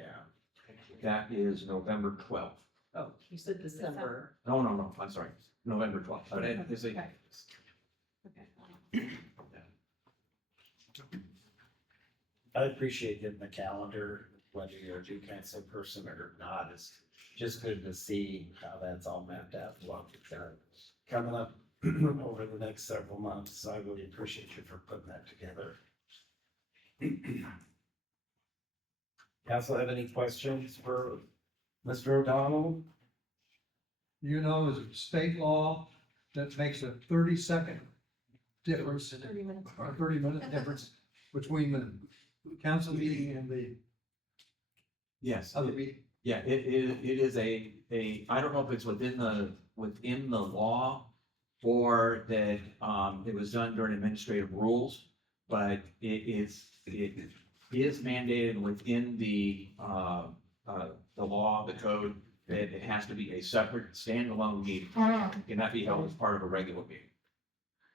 That is November 12th. Oh, you said December. No, I'm sorry, November 12th. But it is a- Okay. I appreciate getting the calendar, whether you're a due council person or not, it's just good to see how that's all mapped out, what we've got coming up over the next several months. So I really appreciate you for putting that together. Council have any questions for Mr. O'Donnell? You know, there's a state law that makes a 30-second difference, 30 minutes. or 30-minute difference between the council meeting and the Yes. other meeting. Yeah, it is I don't know if it's within the law or that, it was done during administrative rules, but it is mandated within the law, the code, that it has to be a separate standalone meeting. It cannot be held as part of a regular meeting.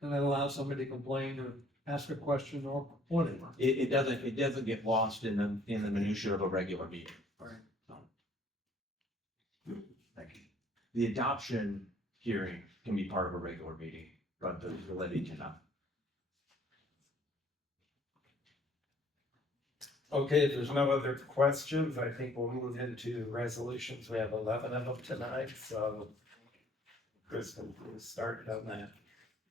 And that allows somebody to complain or ask a question or whatever. It doesn't get lost in the minutia of a regular meeting. Thank you. The adoption hearing can be part of a regular meeting, but the levy cannot. Okay, if there's no other questions, I think we'll move into resolutions. We have 11 of them tonight, so Kristen, please start on that.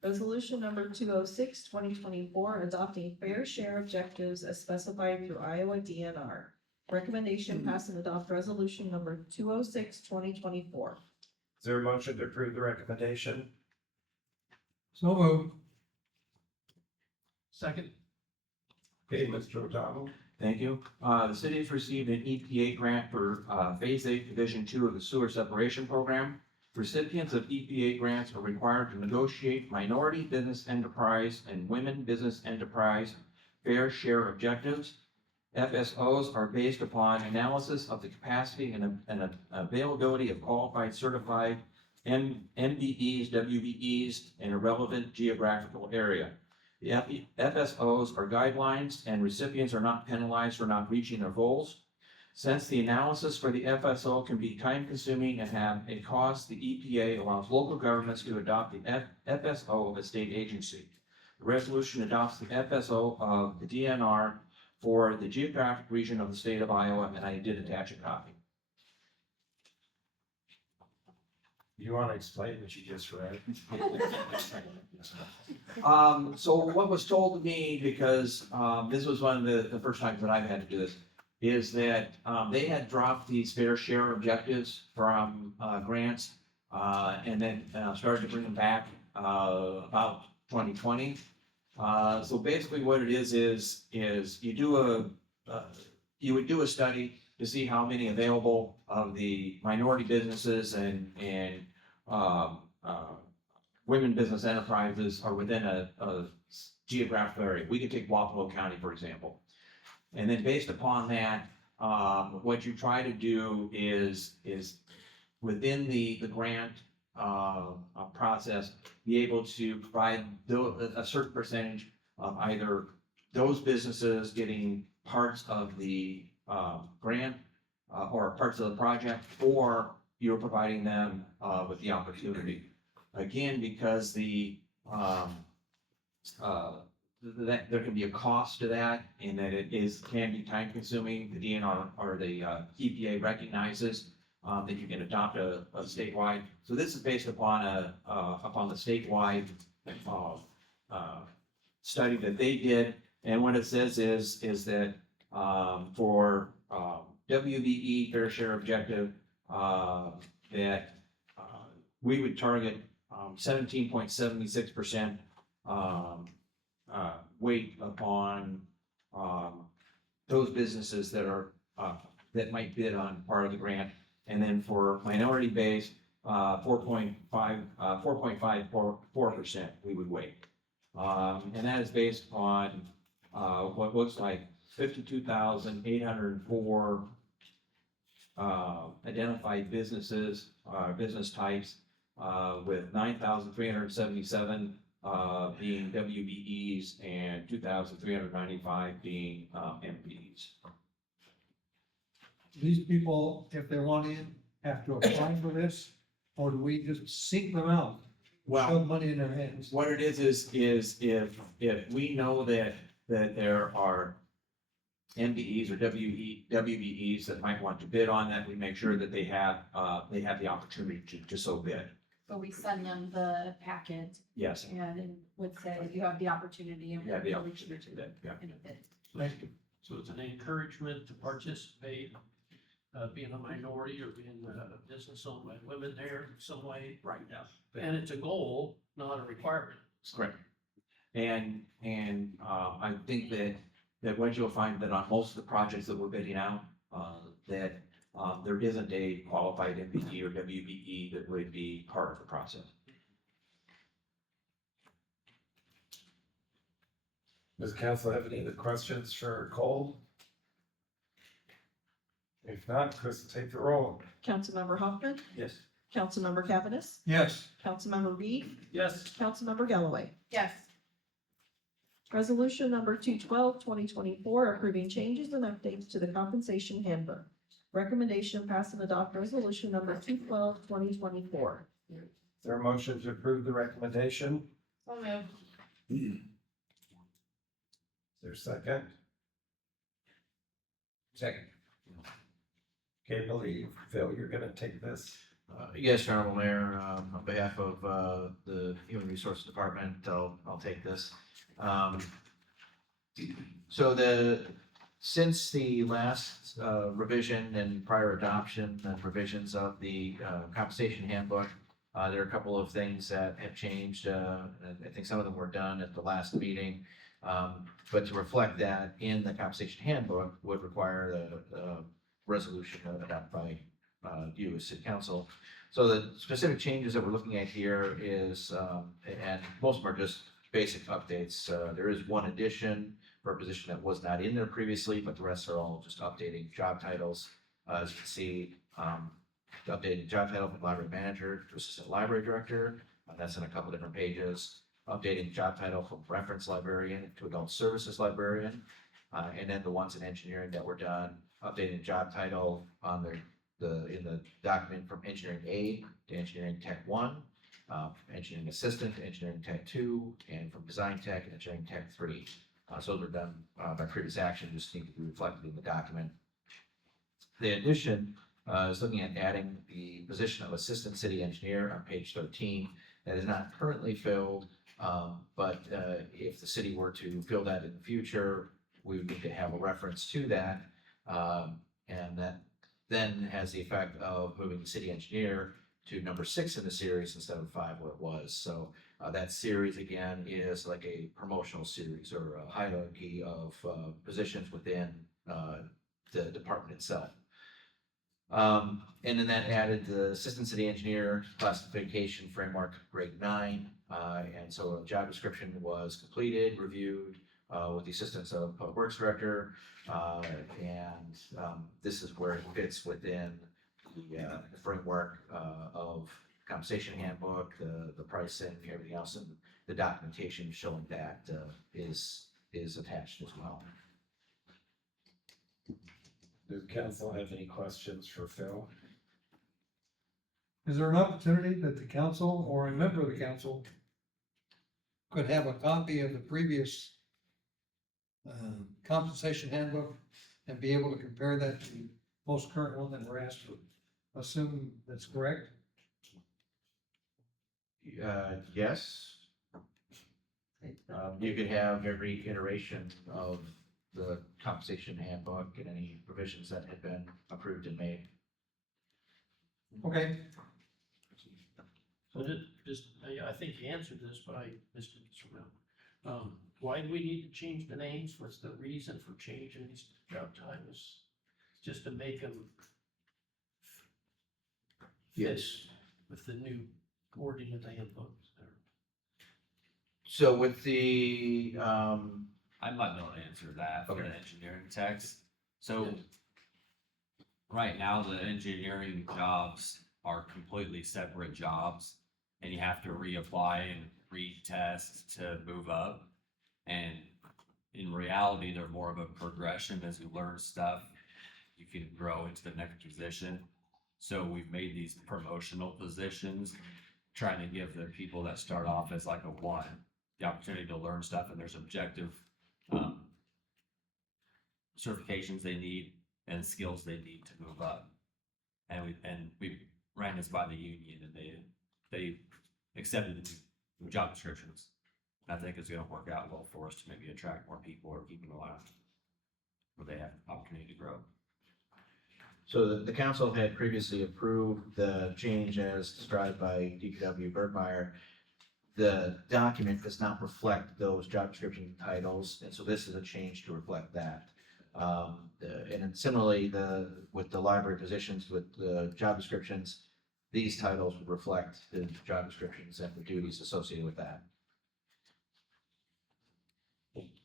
Resolution number 206, 2024, adopting fair share objectives as specified through Iowa DNR. Recommendation pass and adopt resolution number 206, 2024. Is there a motion to approve the recommendation? So moved. Second. Okay, Mr. O'Donnell. Thank you. The city has received an EPA grant for Phase 8, Division 2 of the Sewer Separation Program. Recipients of EPA grants are required to negotiate minority business enterprise and women business enterprise fair share objectives. FSOs are based upon analysis of the capacity and availability of qualified certified MBEs, WBEs in a relevant geographical area. The FSOs are guidelines and recipients are not penalized for not reaching their goals. Since the analysis for the FSO can be time consuming and have a cost, the EPA allows local governments to adopt the FSO of a state agency. The resolution adopts the FSO of the DNR for the geographic region of the state of Iowa, and I did attach a copy. You want to explain what you just read? So what was told to me, because this was one of the first times that I've had to do this, is that they had dropped these fair share objectives from grants and then started to bring them back about 2020. So basically what it is you would do a study to see how many available of the minority businesses and women business enterprises are within a geographical area. We could take Wapello County, for example. And then based upon that, what you try to do is within the grant process, be able to provide a certain percentage of either those businesses getting parts of the grant or parts of the project, or you're providing them with the opportunity. Again, because that there can be a cost to that, and that it can be time consuming. The DNR or the EPA recognizes that you can adopt a statewide. So this is based upon the statewide study that they did, and what it says is that for WBE fair share objective, that we would target 17.76% weight upon those businesses that are that might bid on part of the grant. And then for minority base, 4.54% we would weight. And that is based on what looks like 52,804 identified businesses, business types, with 9,377 being WBEs and 2,395 being MPs. These people, if they want in, have to apply for this, or do we just seek them out? Well, Shove money in their hands? what it is if we know that there are MBEs or WBEs that might want to bid on that, we make sure that they have the opportunity to so bid. So we send them the packet Yes. and would say you have the opportunity. And You have the we'll reach opportunity to bid, yeah. in a bit. Thank you. So it's an encouragement to participate, being a minority or being a business owned by women there in some way. Right now. And it's a goal, not a requirement. Correct. And I think that what you'll find that on most of the projects that we're bidding out, that there isn't a qualified MBE or WBE that would be part of the process. Does council have any other questions for Cole? If not, Chris will take the roll. Councilmember Hoffman, Yes. Councilmember Cavanagh, Yes. Councilmember Reed, Yes. Councilmember Galloway. Yes. Resolution number 212, 2024, approving changes and updates to the compensation handbook. Recommendation pass and adopt resolution number 212, 2024. Is there a motion to approve the recommendation? So moved. Is there a second? Second. Okay, believe, Phil, you're gonna take this. Yes, Honorable Mayor, on behalf of the Human Resources Department, I'll take this. So since the last revision and prior adoption and revisions of the compensation handbook, there are a couple of things that have changed. I think some of them were done at the last meeting. But to reflect that in the compensation handbook would require the resolution adopted by you as city council. So the specific changes that we're looking at here is, and most of them are just basic updates. There is one addition for a position that was not in there previously, but the rest are all just updating job titles. As you can see, updating job title from library manager to assistant library director. That's in a couple different pages. Updating job title from reference librarian to adult services librarian. And then the ones in engineering that were done, updating job title on in the document from engineering A to engineering tech 1, engineering assistant to engineering tech 2, and from design tech to engineering tech 3. So those were done by previous action, just need to be reflected in the document. The addition is looking at adding the position of assistant city engineer on page 13. That is not currently filled, but if the city were to fill that in the future, we would need to have a reference to that. And that then has the effect of moving the city engineer to number 6 in the series instead of 5 where it was. So that series again is like a promotional series or a hierarchy of positions within the department itself. And then that added the assistant city engineer classification framework grade 9. And so a job description was completed, reviewed with the assistance of public works director. And this is where it fits within the framework of compensation handbook, the pricing, everything else, and the documentation showing that is attached as well. Does council have any questions for Phil? Is there an opportunity that the council or a member of the council could have a copy of the previous compensation handbook and be able to compare that to the most current one that we're asked to assume that's correct? Yes. You could have every iteration of the compensation handbook and any provisions that had been approved and made. Okay. So I think you answered this, but I missed it somehow. Why do we need to change the names? What's the reason for changing these job titles? Just to make them fit with the new wording of the handbook. So with the, I might be able to answer that for the Okay. engineering text. So right now, the engineering jobs are completely separate jobs, and you have to reapply and retest to move up. And in reality, they're more of a progression. As you learn stuff, you can grow into the next position. So we've made these promotional positions, trying to give the people that start off as like a one, the opportunity to learn stuff, and there's objective certifications they need and skills they need to move up. And we ran this by the union, and they accepted the new job descriptions. And I think it's gonna work out well for us to maybe attract more people or keep them alive, where they have opportunity to grow. so the council had previously approved the change as described by DPW Bergmeyer. The document does not reflect those job description titles, and so this is a change to reflect that. And then similarly, with the library positions, with the job descriptions, these titles would reflect the job descriptions and the duties associated with that.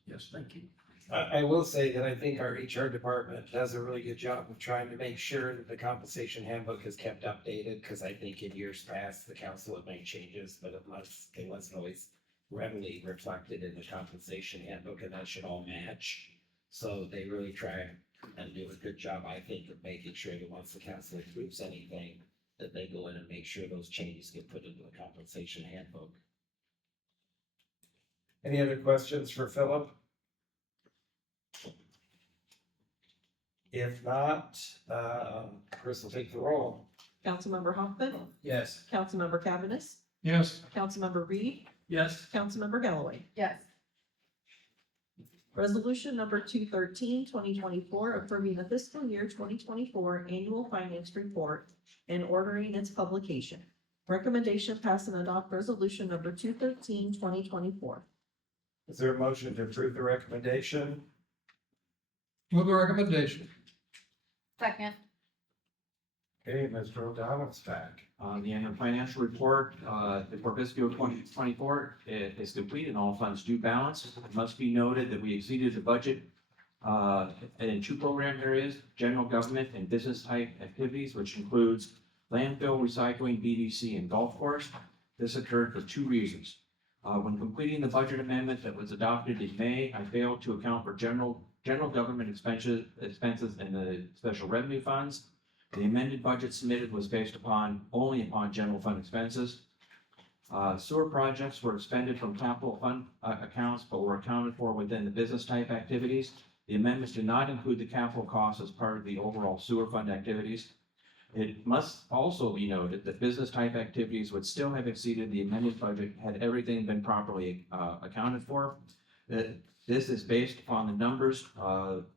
Yes, thank you. I will say that I think our HR department does a really good job of trying to make sure that the compensation handbook is kept updated, because I think in years past, the council had made changes, but it wasn't always readily reflected in the compensation handbook, and that should all match. So they really try and do a good job, I think, of making sure that once the council approves anything, that they go in and make sure those changes get put into the compensation handbook. Any other questions for Philip? If not, Chris will take the roll. Councilmember Hoffman, Yes. Councilmember Cavanagh, Yes. Councilmember Reed, Yes, Councilmember Galloway. Yes. Resolution number 2024, approving the fiscal year 2024 annual finance report and ordering its publication. Recommendation pass and adopt resolution number 2024. Is there a motion to approve the recommendation? Move the recommendation. Second. Okay, Mr. O'Donnell's back. The annual financial report, for fiscal 2024 is complete and all funds do balance. It must be noted that we exceeded the budget in two program areas, general government and business type activities, which includes landfill, recycling, BDC, and golf course. This occurred for two reasons. When completing the budget amendment that was adopted in May, I failed to account for general government expenses and the special revenue funds. The amended budget submitted was based only upon general fund expenses. Sewer projects were expended from capital fund accounts, but were accounted for within the business type activities. The amendments did not include the capital costs as part of the overall sewer fund activities. It must also be noted that business type activities would still have exceeded the amended budget had everything been properly accounted for. This is based upon the numbers.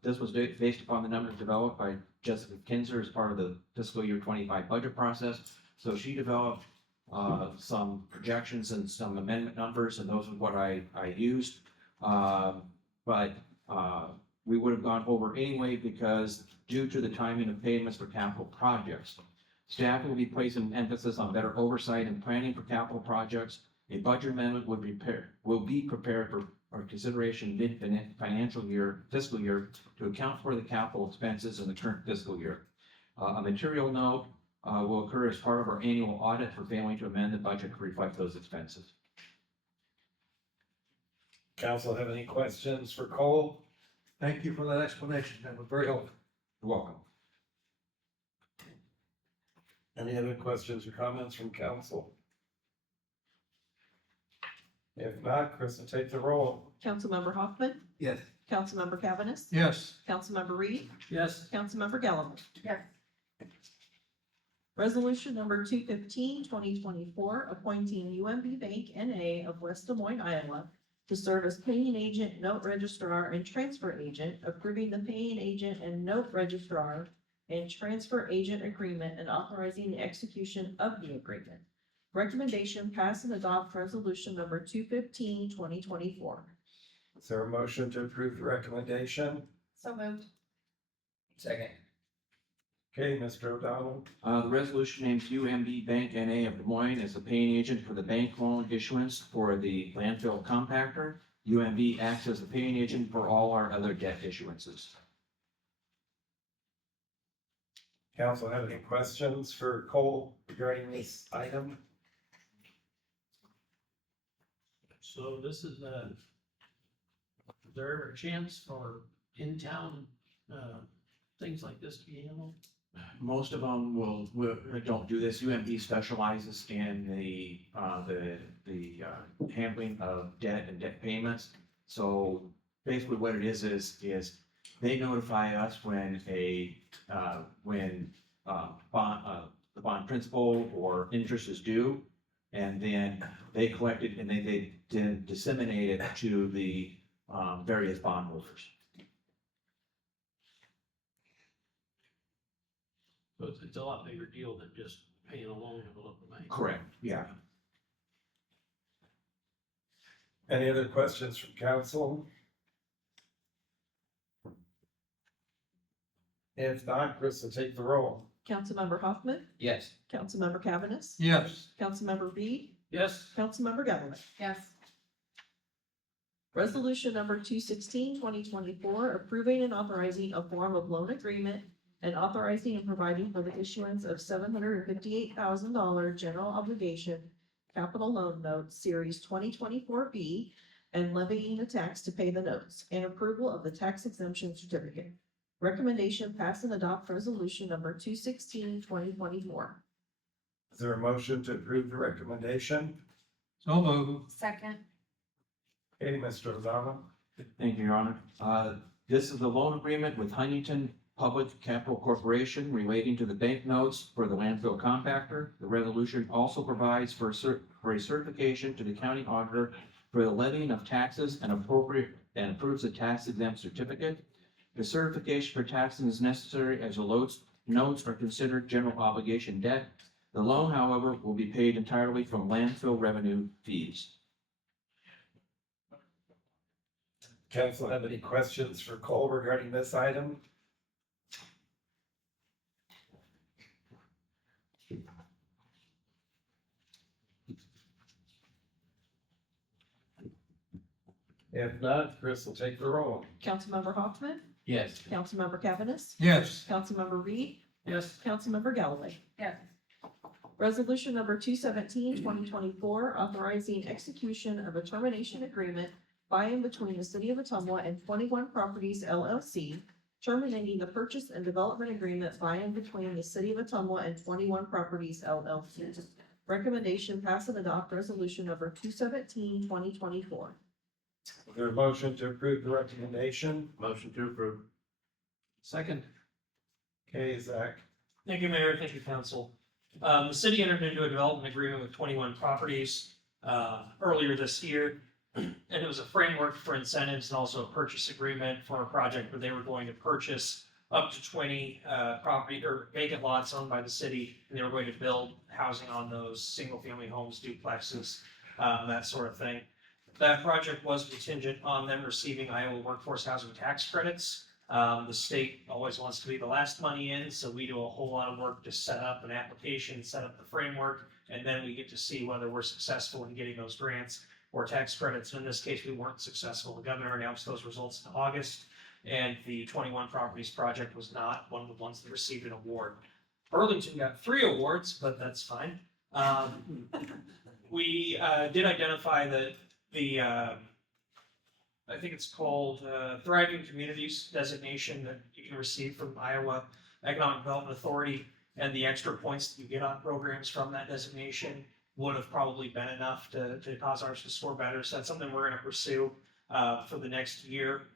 This was based upon the numbers developed by Jessica Kinzer as part of the fiscal year 25 budget process. So she developed some projections and some amendment numbers, and those are what I used. But we would have gone over anyway because due to the timing of payments for capital projects, staff will be placing emphasis on better oversight and planning for capital projects. A budget amendment will be prepared for consideration fiscal year to account for the capital expenses in the current fiscal year. A material note will occur as part of our annual audit for failing to amend the budget to reflect those expenses. Council have any questions for Cole? Thank you for that explanation. That was very helpful. You're welcome. Any other questions or comments from council? If not, Chris will take the roll. Councilmember Hoffman, Yes. Councilmember Cavanagh, Yes. Councilmember Reed, yes, Councilmember Galloway. Yes. Resolution number 2024, appointing UMB Bank N.A. of West Des Moines, Iowa to serve as paying agent, note registrar, and transfer agent, approving the paying agent and note registrar and transfer agent agreement and authorizing the execution of the agreement. Recommendation, pass and adopt resolution number 215, 2024. Is there a motion to approve the recommendation? So moved. Second. Okay, Mr. O'Donnell. The resolution names UMB Bank NA of Des Moines as the paying agent for the bank loan issuance for the landfill compactor. UMB acts as the paying agent for all our other debt issuances. Council have any questions for Cole regarding this item? So this is there ever a chance for in-town, things like this to be handled? Most of them don't do this. UMB specializes in the handling of debt and debt payments. So basically what it is they notify us when the bond principal or interest is due, and then they collect it and they then disseminate it to the various bondholders. So it's a lot bigger deal than just paying a loan to the local bank. Correct, yeah. Any other questions from council? If not, Chris will take the roll. Councilmember Hoffman, Yes. Councilmember Cavanagh, Yes. Councilmember Reed, Yes. Councilmember Government. Yes. Resolution number 216, 2024, approving and authorizing a form of loan agreement and authorizing and providing for the issuance of $758,000 general obligation capital loan notes, series 2024B, and levying a tax to pay the notes, and approval of the tax exemption certificate. Recommendation, pass and adopt resolution number 216, 2024. Is there a motion to approve the recommendation? So moved. Second. Okay, Mr. O'Donnell. Thank you, Your Honor. This is the loan agreement with Huntington Public Capital Corporation relating to the bank notes for the landfill compactor. The resolution also provides for a certification to the county auditor for the levying of taxes and approves a tax exempt certificate. The certification for taxes is necessary as the notes are considered general obligation debt. The loan, however, will be paid entirely from landfill revenue fees. Council have any questions for Cole regarding this item? If not, Chris will take the roll. Councilmember Hoffman, Yes. Councilmember Cavanagh, Yes. Councilmember Reed, Yes. Councilmember Galloway. Yes. Resolution number 217, 2024, authorizing execution of a termination agreement by and between the City of Ottumwa and 21 Properties LLC, terminating the purchase and development agreement by and between the City of Ottumwa and 21 Properties LLC. Recommendation, pass and adopt resolution number 217, 2024. Is there a motion to approve the recommendation? Motion to approve. Second. Okay, Zach. Thank you, Mayor. Thank you, Council. The city entered into a development agreement with 21 properties earlier this year. And it was a framework for incentives and also a purchase agreement for a project where they were going to purchase up to 20 property or vacant lots owned by the city. And they were going to build housing on those, single-family homes, duplexes, that sort of thing. That project was contingent on them receiving Iowa workforce housing tax credits. The state always wants to be the last money in, so we do a whole lot of work to set up an application, set up the framework, and then we get to see whether we're successful in getting those grants or tax credits. In this case, we weren't successful. The governor announced those results in August, and the 21 Properties project was not one of the ones that received an award. Burlington got 3 awards, but that's fine. We did identify that I think it's called Thriving Communities designation that you can receive from Iowa Economic Development Authority, and the extra points that you get on programs from that designation would have probably been enough to cause ours to score better. So that's something we're going to pursue for the next year.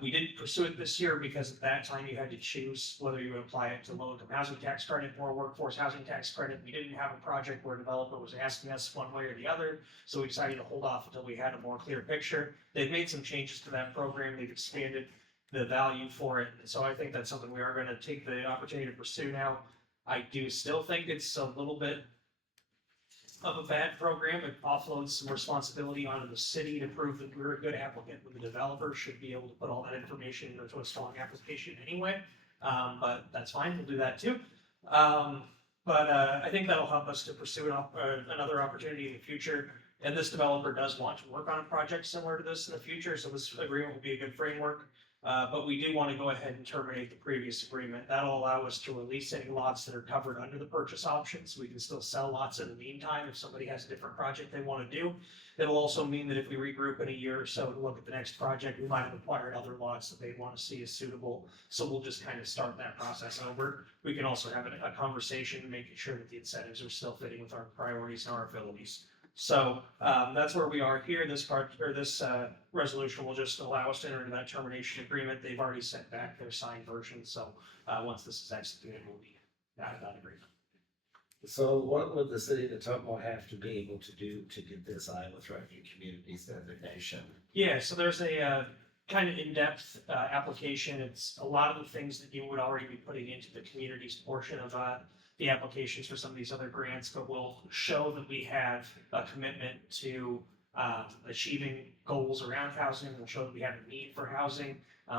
We didn't pursue it this year because at that time you had to choose whether you would apply it to low-income housing tax credit or workforce housing tax credit. We didn't have a project where a developer was asking us one way or the other, so we decided to hold off until we had a more clear picture. They've made some changes to that program. They've expanded the value for it. So I think that's something we are going to take the opportunity to pursue now. I do still think it's a little bit of a bad program. It offloads some responsibility onto the city to prove that we're a good applicant, when the developer should be able to put all that information into a strong application anyway. But that's fine, we'll do that too. I think that'll help us to pursue another opportunity in the future. And this developer does want to work on a project similar to this in the future, so this agreement will be a good framework. But we do want to go ahead and terminate the previous agreement. That'll allow us to release any lots that are covered under the purchase option, so we can still sell lots in the meantime if somebody has a different project they want to do. It'll also mean that if we regroup in a year or so to look at the next project, we might have acquired other lots that they want to see as suitable. So we'll just kind of start that process over. We can also have a conversation, making sure that the incentives are still fitting with our priorities and our abilities. So that's where we are here. This resolution will just allow us to enter into that termination agreement. They've already sent back their signed version, so once this is executed, we'll be out of that agreement. So what would the city of Ottumwa have to be able to do to get this Iowa Thriving Communities designation? Yeah, so there's a kind of in-depth application. It's a lot of the things that you would already be putting into the communities portion of the applications for some of these other grants, but we'll show that we have a commitment to achieving goals around housing. We'll show that we have a need for housing,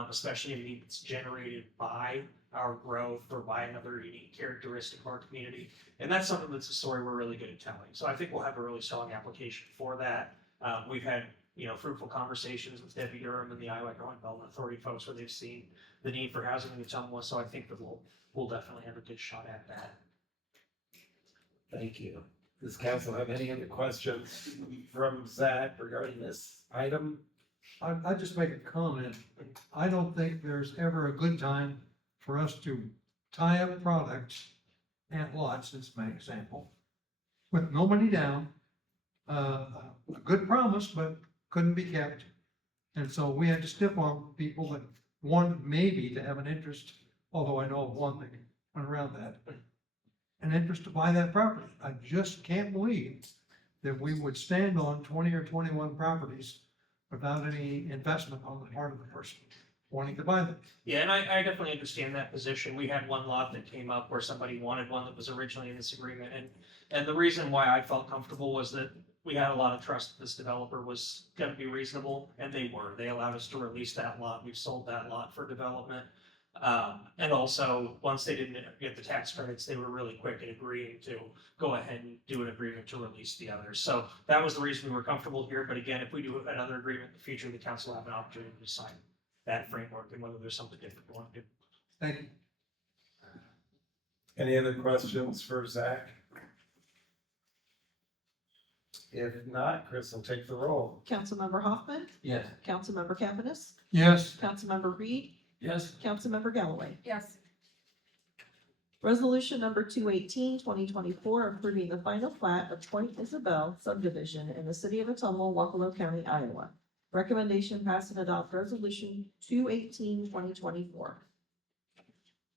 especially a need that's generated by our growth or by another unique characteristic of our community. And that's something that's a story we're really good at telling. So I think we'll have a really strong application for that. We've had fruitful conversations with Debbie Durham and the Iowa Growing Development Authority folks where they've seen the need for housing in Ottumwa. So I think that we'll definitely have a good shot at that. Thank you. Does council have any other questions from Zach regarding this item? I just make a comment. I don't think there's ever a good time for us to tie up products and lots, as my example, with no money down, a good promise, but couldn't be kept. And so we had to stiff arm people that wanted maybe to have an interest, although I know of one that went around that, an interest to buy that property. I just can't believe that we would stand on 20 or 21 properties without any investment on the part of the person wanting to buy them. Yeah, and I definitely understand that position. We had one lot that came up where somebody wanted one that was originally in this agreement. And the reason why I felt comfortable was that we had a lot of trust that this developer was gonna be reasonable, and they were. They allowed us to release that lot. We've sold that lot for development. And also, once they didn't get the tax credits, they were really quick in agreeing to go ahead and do an agreement to release the others. So that was the reason we were comfortable here. But again, if we do another agreement in the future, the council will have an opportunity to decide that framework and whether there's something different we want to do. Thank you. Any other questions for Zach? If not, Chris will take the roll. Councilmember Hoffman, Yes. Councilmember Cavanagh, Yes, Councilmember Reed, Yes, Councilmember Galloway. Yes. Resolution number 218-2024, approving the final plat of Point Isabel subdivision in the city of Ottumwa, Wapello County, Iowa. Recommendation pass and adopt resolution 218-2024.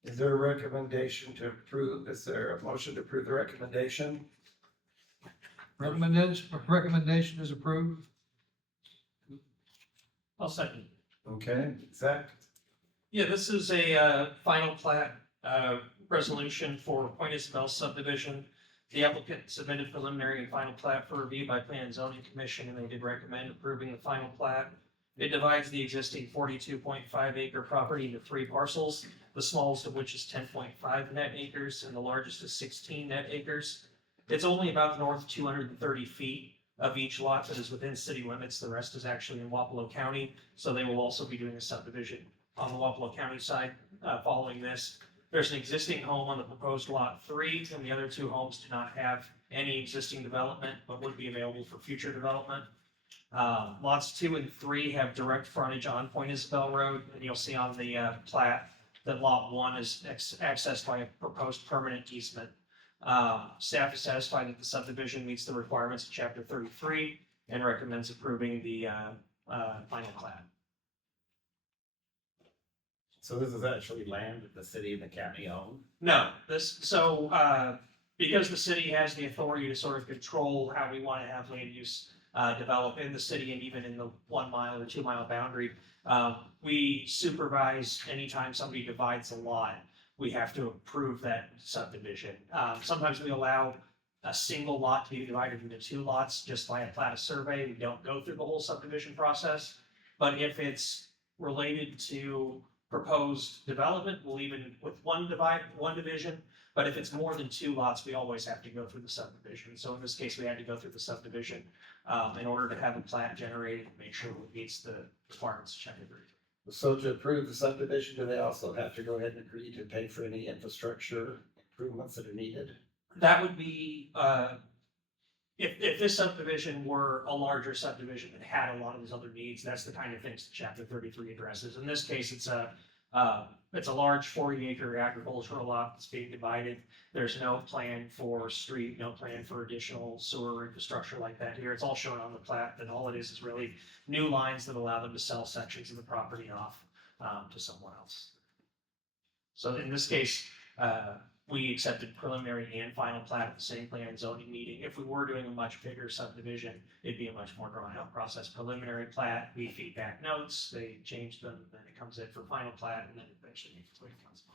Is there a recommendation to approve? Is there a motion to approve the recommendation? recommendation is approved. I'll second. Okay, Zach? Yeah, this is a final plat resolution for Point Isabel subdivision. The applicant submitted preliminary and final plat for review by Plan and Zoning Commission, and they did recommend approving the final plat. It divides the existing 42.5 acre property into 3 parcels, the smallest of which is 10.5 net acres and the largest is 16 net acres. It's only about north 230 feet of each lot that is within city limits. The rest is actually in Wapello County, so they will also be doing a subdivision on the Wapello County side following this. There's an existing home on the proposed lot 3, and the other 2 homes do not have any existing development, but would be available for future development. Lots 2 and 3 have direct frontage on Point Isabel Road, and you'll see on the plat that lot 1 is accessed by a proposed permanent easement. Staff is satisfied that the subdivision meets the requirements of Chapter 33 and recommends approving the final plat. So this is actually land that the city and the county own? No, because the city has the authority to sort of control how we want to have land use develop in the city and even in the 1 mile or 2 mile boundary, we supervise anytime somebody divides a lot, we have to approve that subdivision. Sometimes we allow a single lot to be divided into two lots just by a plat of survey. We don't go through the whole subdivision process. But if it's related to proposed development, we'll even with one division. But if it's more than two lots, we always have to go through the subdivision. So in this case, we had to go through the subdivision in order to have a plat generated, and make sure it meets the requirements of chapter 33. So to approve the subdivision, do they also have to go ahead and agree to pay for any infrastructure improvements that are needed? That would be, if this subdivision were a larger subdivision that had a lot of those other needs, that's the kind of things that chapter 33 addresses. In this case, it's a large 40-acre agricultural lot that's being divided. There's no plan for street, no plan for additional sewer infrastructure like that here. It's all shown on the plat, and all it is really new lines that allow them to sell sections of the property off to someone else. So in this case, we accepted preliminary and final plat at the same plan and zoning meeting. If we were doing a much bigger subdivision, it'd be a much more drawn out process. Preliminary plat, we feedback notes, they change them, then it comes in for final plat, and then eventually makes its way to council.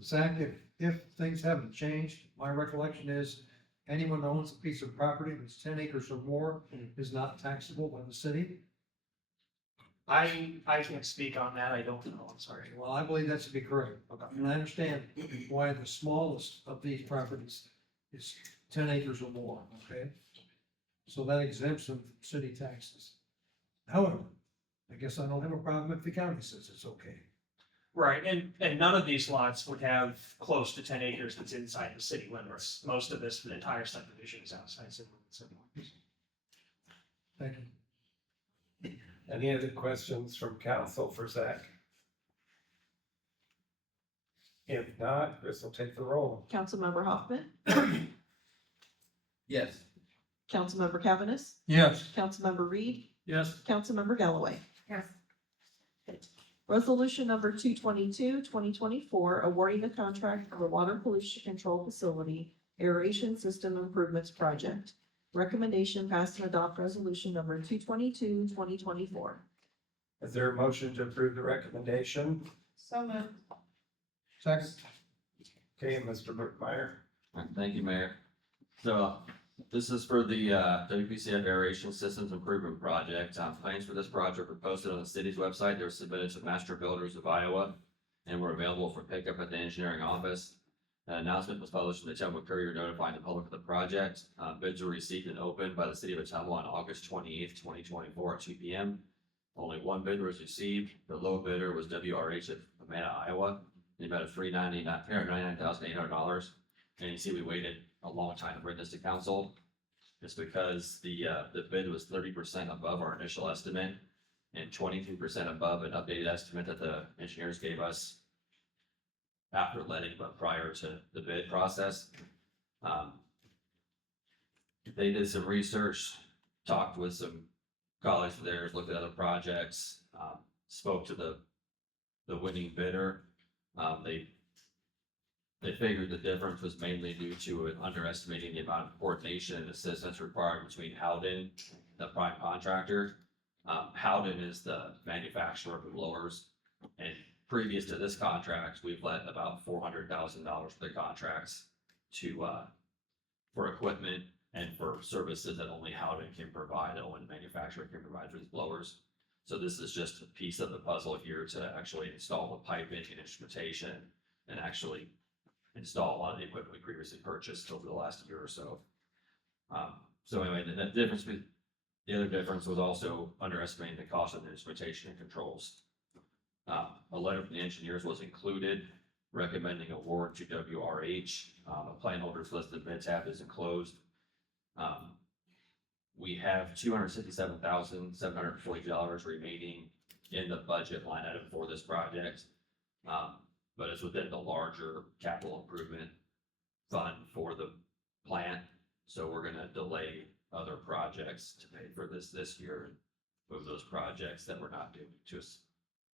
Zach, if things haven't changed, my recollection is anyone that owns a piece of property that's 10 acres or more is not taxable by the city. I can't speak on that, I don't know, I'm sorry. Well, I believe that to be correct. And I understand why the smallest of these properties is 10 acres or more, okay? So that exempts them from city taxes. However, I guess I don't have a problem if the county says it's okay. Right, and none of these lots would have close to 10 acres that's inside the city limits. Most of this, the entire subdivision is outside city limits. Thank you. Any other questions from council for Zach? If not, Chris will take the roll. Councilmember Hoffman, Yes. Councilmember Cavanagh, Yes. Councilmember Reed, Yes. Councilmember Galloway. Yes. Resolution number 222, 2024, awarding the contract for the Water Pollution Control Facility Aeration System Improvements Project. Recommendation pass and adopt resolution number 222, 2024. Is there a motion to approve the recommendation? So moved. Second. Okay, Mr. Brookmeyer. All right, thank you, Mayor. So this is for the WPCF Aeration Systems Improvement Project. Plans for this project were posted on the city's website. They were submitted to Master Builders of Iowa and were available for pickup at the engineering office. An announcement was published in the Ottumwa Courier notifying the public of the project. Bids were received and opened by the city of Ottumwa on August 28th, 2024 at 2 p.m. Only one bid was received. The low bidder was WRH of Amana, Iowa. The amount of $399,800. And you see we waited a long time to bring this to council. It's because the bid was 30% above our initial estimate and 23% above an updated estimate that the engineers gave us after letting, but prior to the bid process. They did some research, talked with some colleagues of theirs, looked at other projects, spoke to the winning bidder. They figured the difference was mainly due to underestimating the amount of coordination and assistance required between Howden, the prime contractor. Howden is the manufacturer of the blowers, and previous to this contract, we've let about $400,000 for the contracts for equipment and for services that only Howden can provide, that only the manufacturer can provide for these blowers. So this is just a piece of the puzzle here to actually install the piping and instrumentation and actually install a lot of the equipment we previously purchased over the last year or so. So anyway, the other difference was also underestimating the cost of the instrumentation and controls. A letter from the engineers was included recommending award to WRH. A plan holders list of bid tab is enclosed. We have $267,740 remaining in the budget line item for this project. But it's within the larger capital improvement fund for the plant. So we're gonna delay other projects to pay for this year and move those projects that we're not doing to us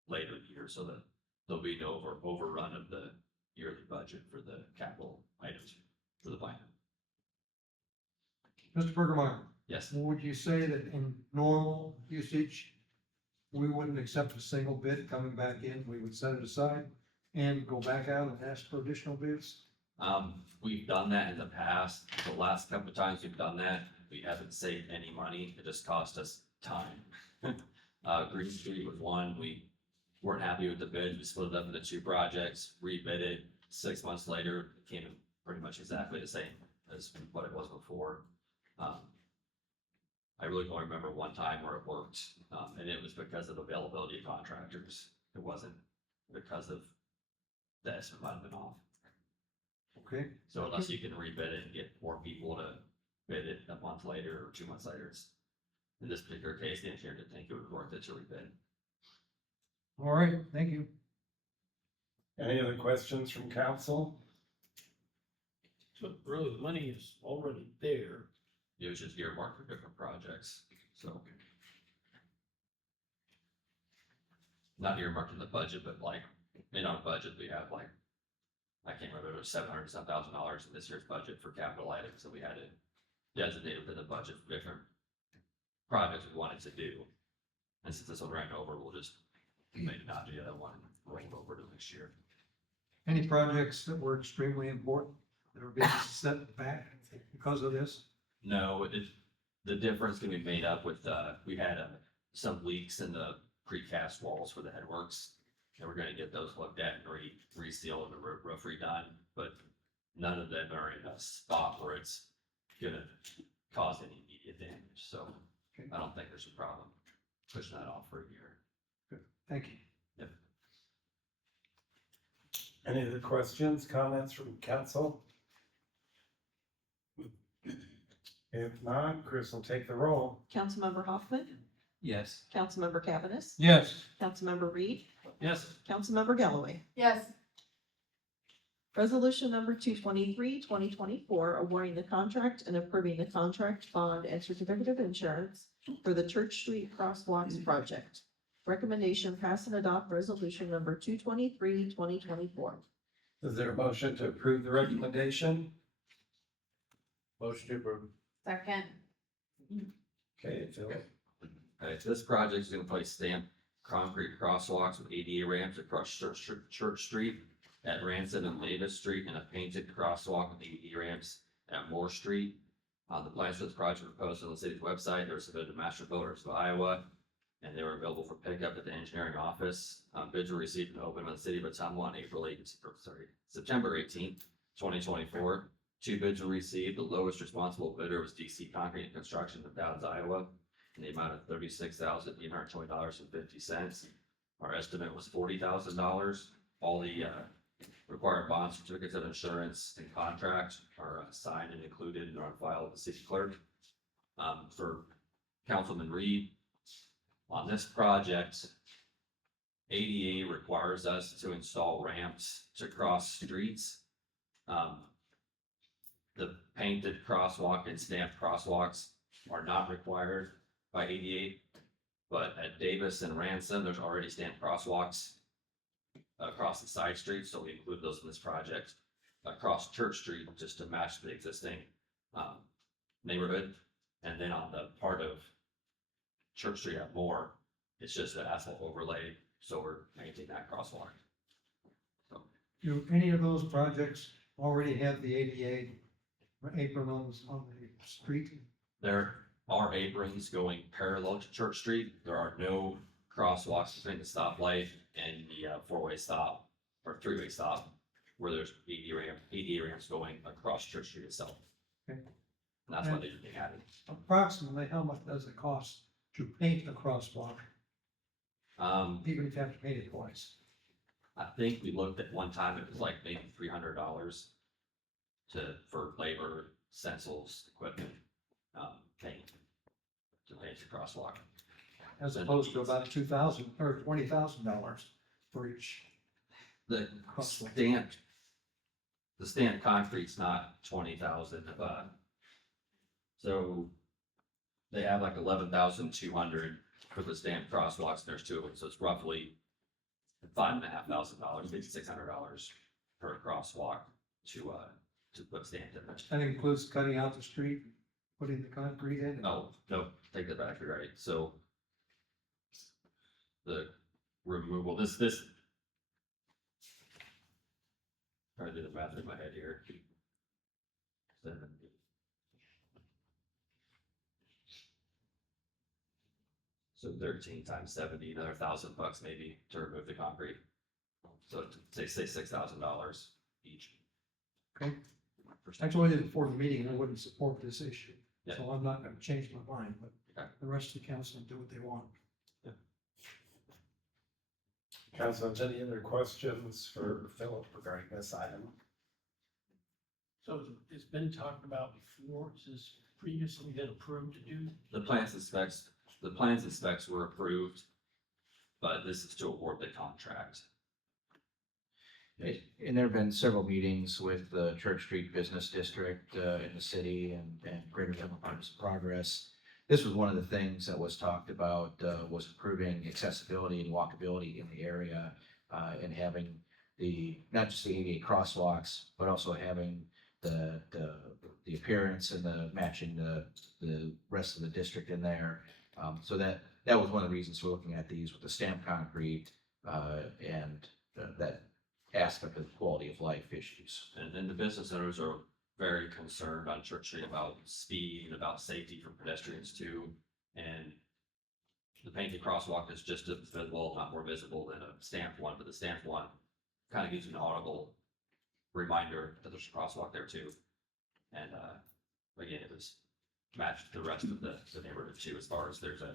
later year, so that there'll be no overrun of the yearly budget for the capital items for the plant. Mr. Bergemeyer, Yes. would you say that in normal usage, we wouldn't accept a single bid coming back in? We would set it aside and go back out and ask for additional bids? We've done that in the past. The last couple of times we've done that, we haven't saved any money. It just cost us time. Green Street was one. We weren't happy with the bid. We split it up into two projects, rebid it. 6 months later, it came in pretty much exactly the same as what it was before. I really don't remember one time where it worked, and it was because of availability of contractors. It wasn't because of the estimate might have been off. Okay, So unless you can rebid it and get more people to bid it a month later or 2 months later, in this particular case, the engineer didn't think it was worth it to rebid. all right, thank you. Any other questions from council? So really, the money is already there. It was just earmarked for different projects, so. Not earmarked in the budget, but like, in our budget, we have like, I can't remember, it was $700,000 in this year's budget for capital items, so we had it designated within the budget for different projects we wanted to do. And since this one ran over, we'll just maybe not do the other one and roll over to next year. Any projects that were extremely important that are being set back because of this? No, the difference can be made up with, we had some leaks in the precast walls for the headworks. And we're gonna get those looked at and reseal and the roof redone, but none of them are in a spot where it's gonna cause any immediate damage, so Okay. I don't think there's a problem pushing that off for a year. Thank you. Any other questions, comments from council? If not, Chris will take the roll. Councilmember Hoffman, Yes. Councilmember Cavanagh, Yes, Councilmember Reed, Yes, Councilmember Galloway. Yes. Resolution number 223, 2024, awarding the contract and approving the contract, bond, and certificate of insurance for the Church Street Crosswalks project. Recommendation, pass and adopt resolution number 223, 2024. Is there a motion to approve the recommendation? Motion to approve. Second. Okay, Phil. Okay, so this project is gonna place stamped concrete crosswalks with ADA ramps across Church Street at Ransom and Davis Street, and a painted crosswalk with ADA ramps at Moore Street. The plans for this project were posted on the city's website. They were submitted to Master Builders of Iowa, and they were available for pickup at the engineering office. Bids were received and opened by the city of Ottumwa on September 18th, 2024. 2 bids were received. The lowest responsible bidder was DC Concrete and Construction of Downs, Iowa, in the amount of $36,820.50. Our estimate was $40,000. All the required bond certificates of insurance and contract are signed and included and are on file with the city clerk. For Councilman Reed, on this project, ADA requires us to install ramps to cross streets. The painted crosswalk and stamped crosswalks are not required by ADA, but at Davis and Ransom, there's already stamped crosswalks across the side streets, so we include those in this project across Church Street just to match the existing neighborhood. And then on the part of Church Street at Moore, it's just an asphalt overlay, so we're painting that crosswalk. So do any of those projects already have the ADA apron on the street? there are aprons going parallel to Church Street. There are no crosswalks between the stoplight and the 4-way stop or 3-way stop where there's ADA ramps going across Church Street itself. Okay. And that's why they're being added. Approximately how much does it cost to paint a crosswalk, even if you have to paint it twice? I think we looked at one time, it was like maybe $300 for labor, stencils, equipment, paint, to paint the crosswalk. As opposed to about $2,000 or $20,000 for each. The Crosswalk. stamped concrete's not 20,000, so they have like 11,200 for the stamped crosswalks, and there's 2 of them, so it's roughly $5,500, $5,600 per crosswalk to put stamped in it. That includes cutting out the street, putting the concrete in. No, take that back, you're right, so the removal, this Trying to do the math in my head here. So 13 times 70, another $1,000 maybe to remove the concrete. So say $6,000 each. Okay. I told you before the meeting, I wouldn't support this issue, Yeah. so I'm not gonna change my mind, but Okay. the rest of the council can do what they want. Council, any other questions for Philip regarding this item? So it's been talked about before, has this previously been approved to do? The plans and specs were approved, but this is to award the contract. And there have been several meetings with the Church Street Business District in the city and Greater Temple Partners of Progress. This was one of the things that was talked about, was improving accessibility and walkability in the area, and having not just the ADA crosswalks, but also having the appearance and the matching the rest of the district in there. So that was one of the reasons we're looking at these with the stamped concrete, and that aspect of quality of life issues. And then the business owners are very concerned on Church Street about speed and about safety for pedestrians too. And the painted crosswalk is just as visible, not more visible than a stamped one, but the stamped one kind of gives you an audible reminder that there's a crosswalk there too. And again, it was matched the rest of the neighborhood too, as far as there's a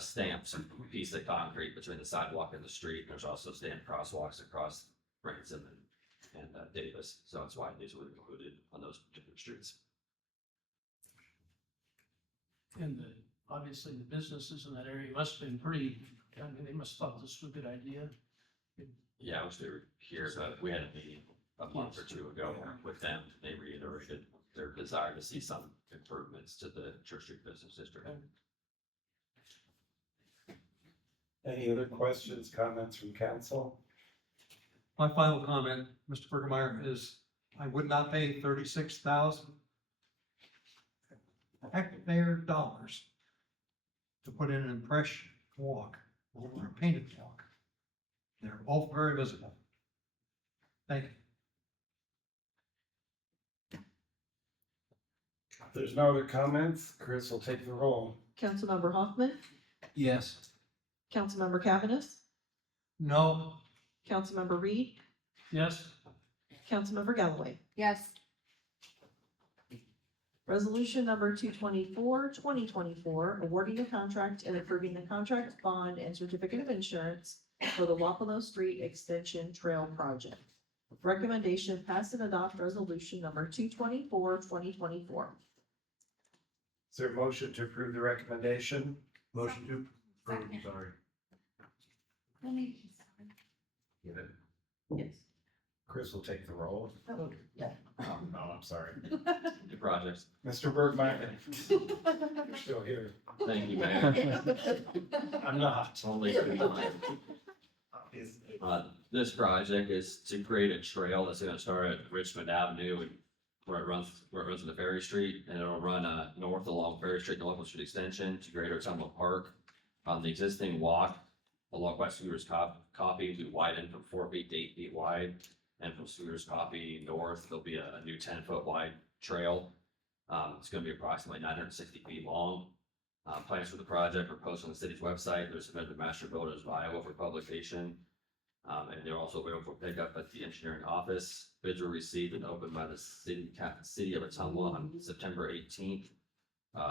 stamped piece of concrete between the sidewalk and the street. There's also stamped crosswalks across Branson and Davis, so that's why these were included on those particular streets. And obviously the businesses in that area must have been pretty, I mean, they must have thought this was a good idea. Yeah, I wish they were here, but we had a meeting a month or two ago with them. They reiterated their desire to see some improvements to the Church Street Business District. Any other questions, comments from council? My final comment, Mr. Bergemeyer, is I would not pay 36,000 taxpayer dollars to put in an impression walk or a painted walk. They're both very visible. Thank you. If there's no other comments, Chris will take the roll. Councilmember Hoffman, Yes. Councilmember Cavanagh, No, Councilmember Reed, Yes, Councilmember Galloway. Yes, Resolution number 224, 2024, awarding the contract and approving the contract bond and certificate of insurance for the Wapello Street Extension Trail Project. Recommendation, pass and adopt resolution number 224, 2024. Is there a motion to approve the recommendation? Motion to approve, Second. sorry. Get it? Yes. Chris will take the roll. Oh, yeah. Oh, no, I'm sorry. Good projects. Mr. Bergmeyer, you're still here. Thank you, Mayor. I'm not. Only this project is to create a trail that's gonna start at Richmond Avenue and where it runs into Ferry Street, and it'll run north along Ferry Street and Local Street Extension to Greater Ottumwa Park. The existing walk along West Scooters Copy will be widened from 4 feet to 8 feet wide. And from Scooters Copy north, there'll be a new 10-foot wide trail. It's gonna be approximately 960 feet long. Plans for the project are posted on the city's website. They're submitted to Master Builders of Iowa for publication. And they're also available for pickup at the engineering office. Bids were received and opened by the city of Ottumwa on September 18th.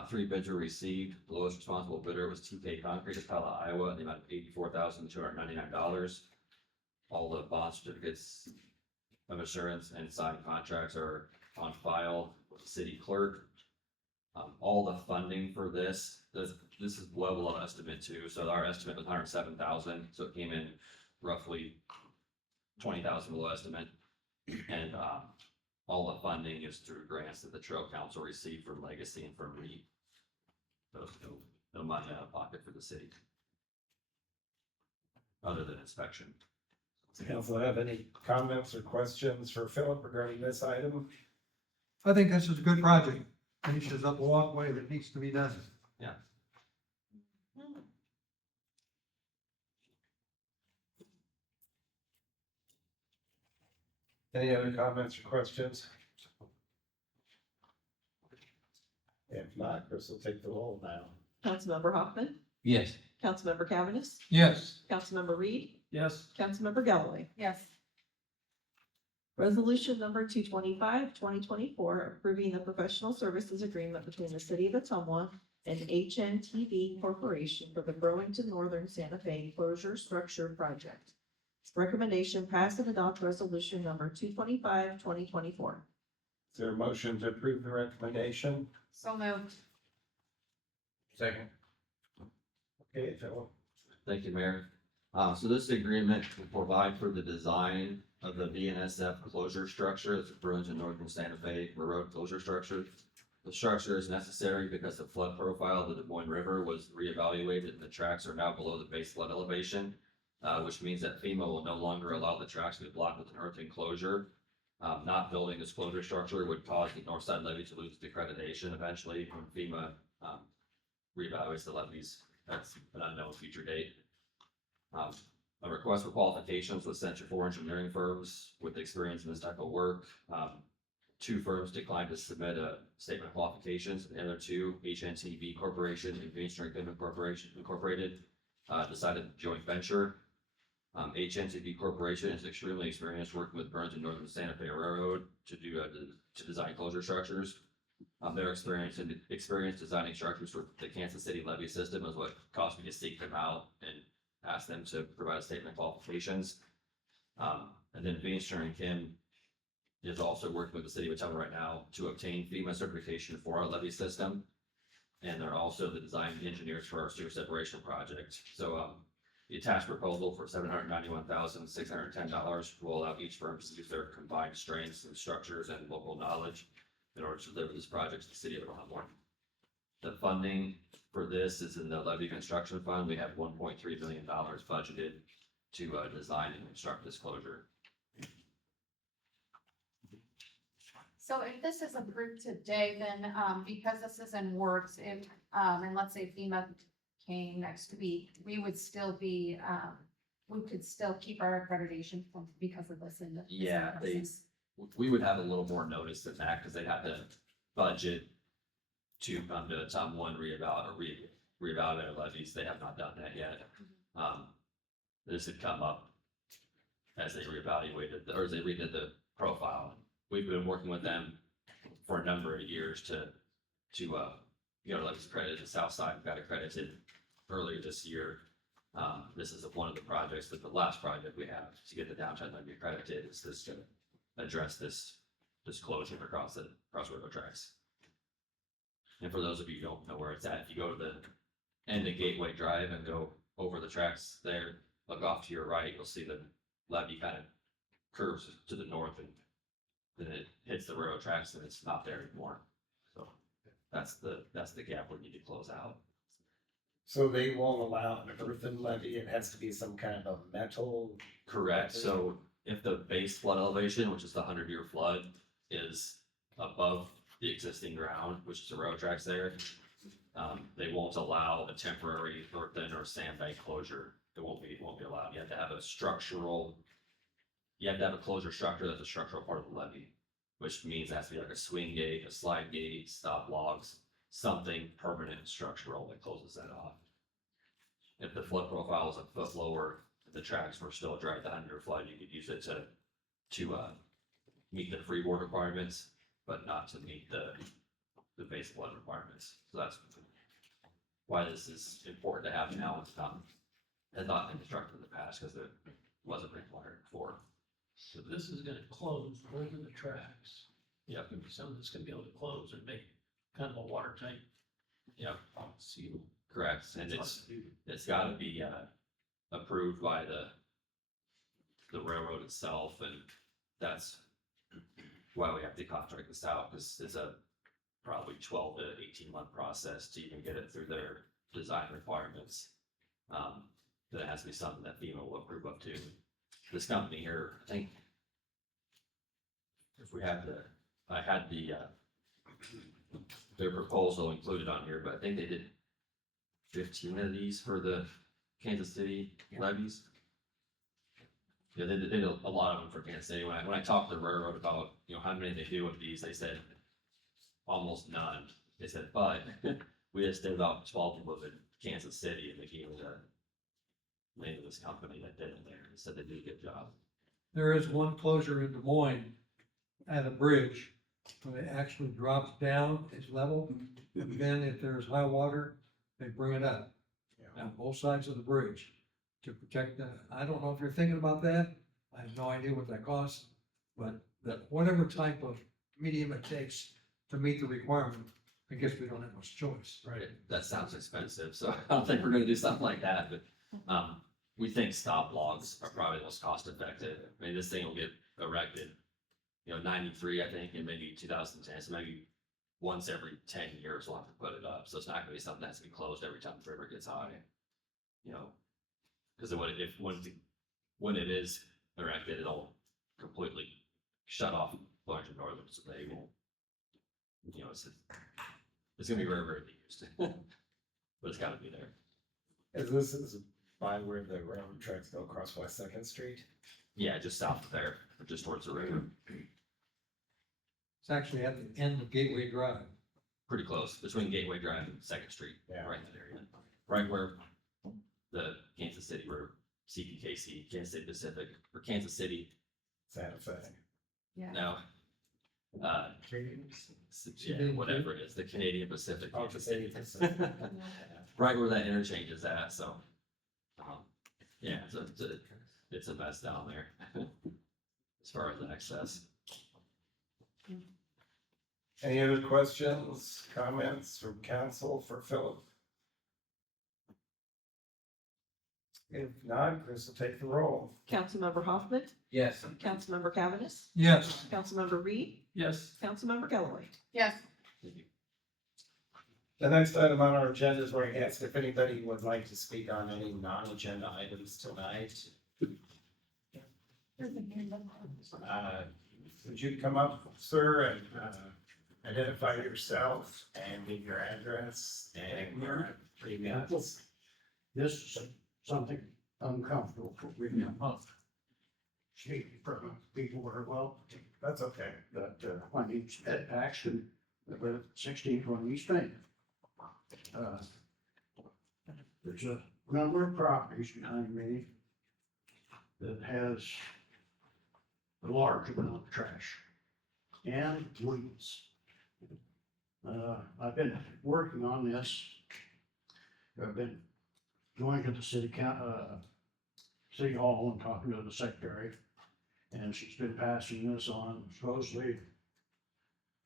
3 bids were received. The lowest responsible bidder was TK Concrete of Pella, Iowa, in the amount of $84,299. All the bond certificates of insurance and signed contracts are on file with the city clerk. All the funding for this is well below estimate too. So our estimate was 107,000, so it came in roughly 20,000 below estimate. And all the funding is through grants that the Trail Council received from Legacy and from REIT. So no money out of pocket for the city, other than inspection. Does council have any comments or questions for Philip regarding this item? I think this is a good project. Finishes up a walkway that needs to be done. Yeah. Any other comments or questions? If not, Chris will take the roll now. Councilmember Hoffman, Yes. Councilmember Cavanagh, Yes. Councilmember Reed, Yes. Councilmember Galloway. Yes. Resolution number 225, 2024, approving the professional services agreement between the city of Ottumwa and HNTV Corporation for the Burlington Northern Santa Fe Closure Structure Project. Recommendation pass and adopt resolution number 225, 2024. Is there a motion to approve the recommendation? So moved. Second. Okay, Phil. Thank you, Mayor. So this agreement will provide for the design of the BNSF closure structure, it's Burlington Northern Santa Fe Road closure structure. The structure is necessary because the flood profile of the Des Moines River was reevaluated and the tracks are now below the base flood elevation, which means that FEMA will no longer allow the tracks to be blocked with an earth enclosure. Not building this closure structure would cause the north side levee to lose its accreditation eventually when FEMA reevaluates the levees. That's an unknown future date. A request for qualifications was sent to 4 engineering firms with experience in this type of work. 2 firms declined to submit a statement of qualifications. The other 2, HNTV Corporation and Green String Payment Corporation Incorporated, decided joint venture. HNTV Corporation is extremely experienced working with Burlington Northern Santa Fe Railroad to design closure structures. Their experience designing structures for the Kansas City levee system is what caused me to seek them out and ask them to provide a statement of qualifications. And then Veenstra and Kim is also working with the city of Ottumwa right now to obtain FEMA certification for our levee system. And they're also the design engineers for our sewer separation project. So the attached proposal for $791,610 will allow each firm to use their combined strengths and structures and local knowledge in order to deliver this project to the city of Ottumwa. The funding for this is in the levee construction fund. We have $1.3 million budgeted to design and construct this closure. So if this is approved today, then, because this is in works, if, and let's say FEMA came next week, we would still be, we could still keep our accreditation because of this in the. Yeah, we would have a little more notice than that because they'd have to budget to come to Ottumwa and reevaluate our levies. They have not done that yet. This had come up as they reevaluated, or as they redid the profile. We've been working with them for a number of years to get our levies accredited. The south side got accredited earlier this year. This is one of the projects, that the last project we have to get the downtown levee accredited is this to address this closure across railroad tracks. And for those of you who don't know where it's at, if you go to the end of Gateway Drive and go over the tracks there, look off to your right, you'll see the levee kind of curves to the north and then it hits the railroad tracks and it's not there anymore. So that's the gap we need to close out. So they won't allow an earthen levee, it has to be some kind of metal. Correct. So if the base flood elevation, which is the 100-year flood, is above the existing ground, which is the railroad tracks there, they won't allow a temporary earthen or sandbank closure. It won't be allowed. You have to have a closure structure that's a structural part of the levee, which means it has to be like a swing gate, a slide gate, stop logs, something permanent and structural that closes that off. If the flood profile is a foot lower, if the tracks were still dry at the 100-year flood, you could use it to meet the freeboard requirements, but not to meet the base flood requirements. So that's why this is important to have now. It's has not been constructed in the past because it wasn't required before. So this is gonna close over the tracks. Yep. Gonna be something that's gonna be able to close and make kind of a watertight. Yep. Seal. Correct. And it's got to be approved by the railroad itself, and that's why we have to contract this out, because it's a probably 12 to 18-month process to even get it through their design requirements. Then it has to be something that FEMA will approve up to. This company here, I think, if we had I had their proposal included on here, but I think they did 15 of these for the Kansas City levies. You know, they did a lot of them for Kansas City. When I talked to the railroad about, you know, how many they do of these, they said almost none. They said, but we just did about 12 of them in Kansas City, and they gave me the name of this company that did it there. They said they did a good job. There is one closure in Des Moines at a bridge, when it actually drops down, it's level. And then if there's high water, they bring it up on both sides of the bridge to protect the, I don't know if you're thinking about that. I have no idea what that costs, but that whatever type of medium it takes to meet the requirement, I guess we don't have much choice. Right. That sounds expensive, so I don't think we're gonna do something like that, but, we think stop logs are probably the most cost effective. I mean, this thing will get erected, you know, 93, I think, and maybe 2010, so maybe once every 10 years we'll have to put it up, so it's not gonna be something that has to be closed every time the river gets high. You know, cause when it is erected, it'll completely shut off Wellington Northern, so they will, you know, it's gonna be very, very used. But it's gotta be there. This is by where the railroad tracks go across West Second Street. Yeah, just south of there, or just towards the river, It's actually at the end of Gateway Drive. pretty close, between Gateway Drive and Second Street, Yeah. right in that area. Right where the Kansas City, where CPKC, Kansas City Pacific, or Kansas City, Santa Fe. Yeah. no. Yeah, whatever it is, the Canadian Pacific. Oh, Kansas Canadian City. Pacific. Right where that interchange is at, so. Yeah, it's a mess down there. As far as access. Any other questions, comments from council for Philip? If not, Chris will take the roll. Councilmember Hoffman, Yes. Councilmember Cavanagh, Yes, Councilmember Reed, Yes. Councilmember Callaway. Yes. The next item on our agenda is where I ask if anybody would like to speak on any non-agenda items tonight. Would you come up, sir, and identify yourself and give your address and your 3 minutes? This is something uncomfortable for me. Speaking from people very well, That's okay. but my name's Ed Paxton, I live at 1620 East Main. There's a number of properties behind me that has a large amount of trash and weeds. I've been working on this. I've been going to the city hall and talking to the secretary, and she's been passing this on supposedly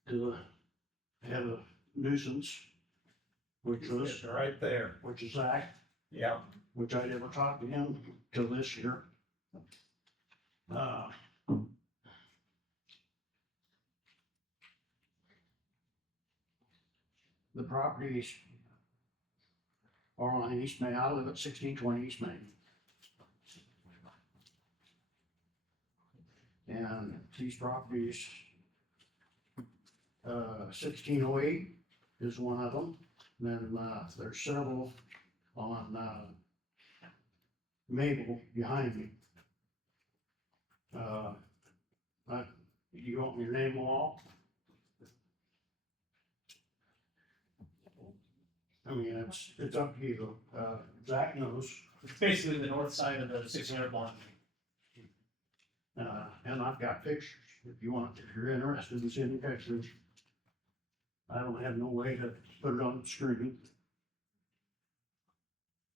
to the head of nuisance, which was Right there. which is Zach, Yeah. which I never talked to him till this year. The properties are on East Main. I live at 1620 East Main. And these properties, 1608 is one of them. Then, there's several on, Maple behind me. You want me to name them all? I mean, it's up to you. Zach knows. It's basically the north side of the 600 block. And I've got pictures, if you're interested in seeing the pictures. I don't have no way to put it on the screen.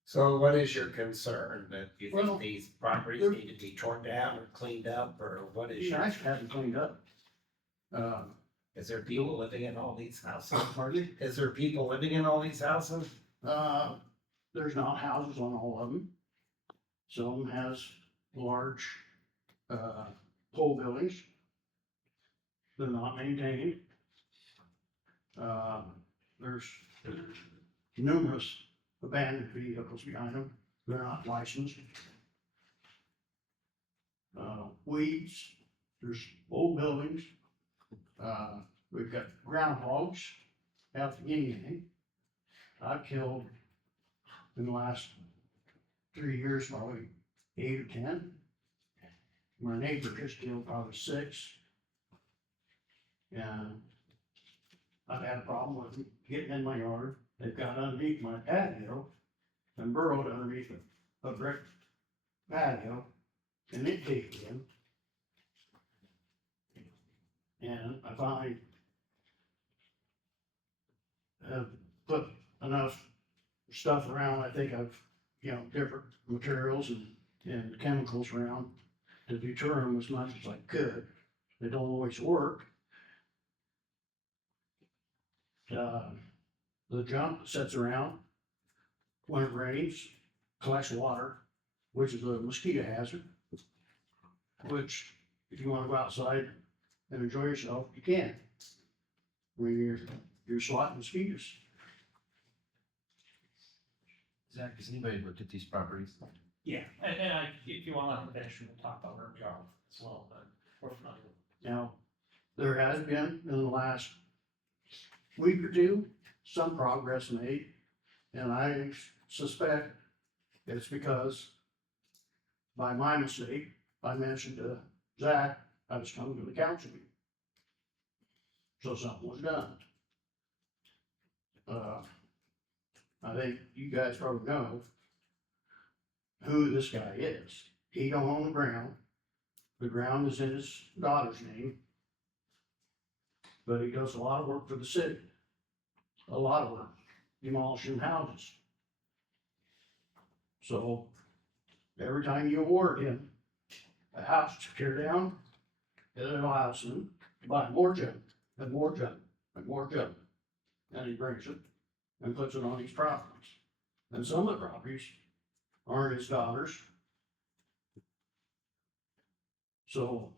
So what is your concern? That you Well, think these properties they're- need to be torn down or cleaned up, or what is It's your? nice to have them cleaned up. Is there people living in all these houses? Hardly. Is there people living in all these houses? There's not houses on all of them. Some has large, pole buildings. They're not maintained. There's numerous abandoned vehicles behind them. They're not licensed. Weeds, there's old buildings. We've got groundhogs out the guinea pig. I've killed in the last 3 years, probably 8 or 10. My neighbor just killed probably 6. And I've had a problem with them getting in my yard. They've got underneath my patio and burrowed underneath a brick patio, and it caved in. And I finally have put enough stuff around. I think I've, different materials and chemicals around to deter them as much as I could. They don't always work. The junk sits around when it rains, collects water, which is a mosquito hazard. Which, if you want to go outside and enjoy yourself, you can. When you're swatting mosquitoes. Zach, has anybody looked at these properties? Yeah, and if you want to finish, we'll talk about where we are as well, but we're familiar. Now, there has been in the last week or two, some progress made, and I suspect it's because by my mistake, I mentioned to Zach, I was coming to the council meeting. So something was done. I think you guys probably know who this guy is. He don't own the ground. The ground is in his daughter's name. But he does a lot of work for the city. A lot of work, demolishing houses. So every time you award him a house to tear down, it allows him to buy more junk and more junk and more junk. And he brings it and puts it on these properties. And some of the properties aren't his daughter's. So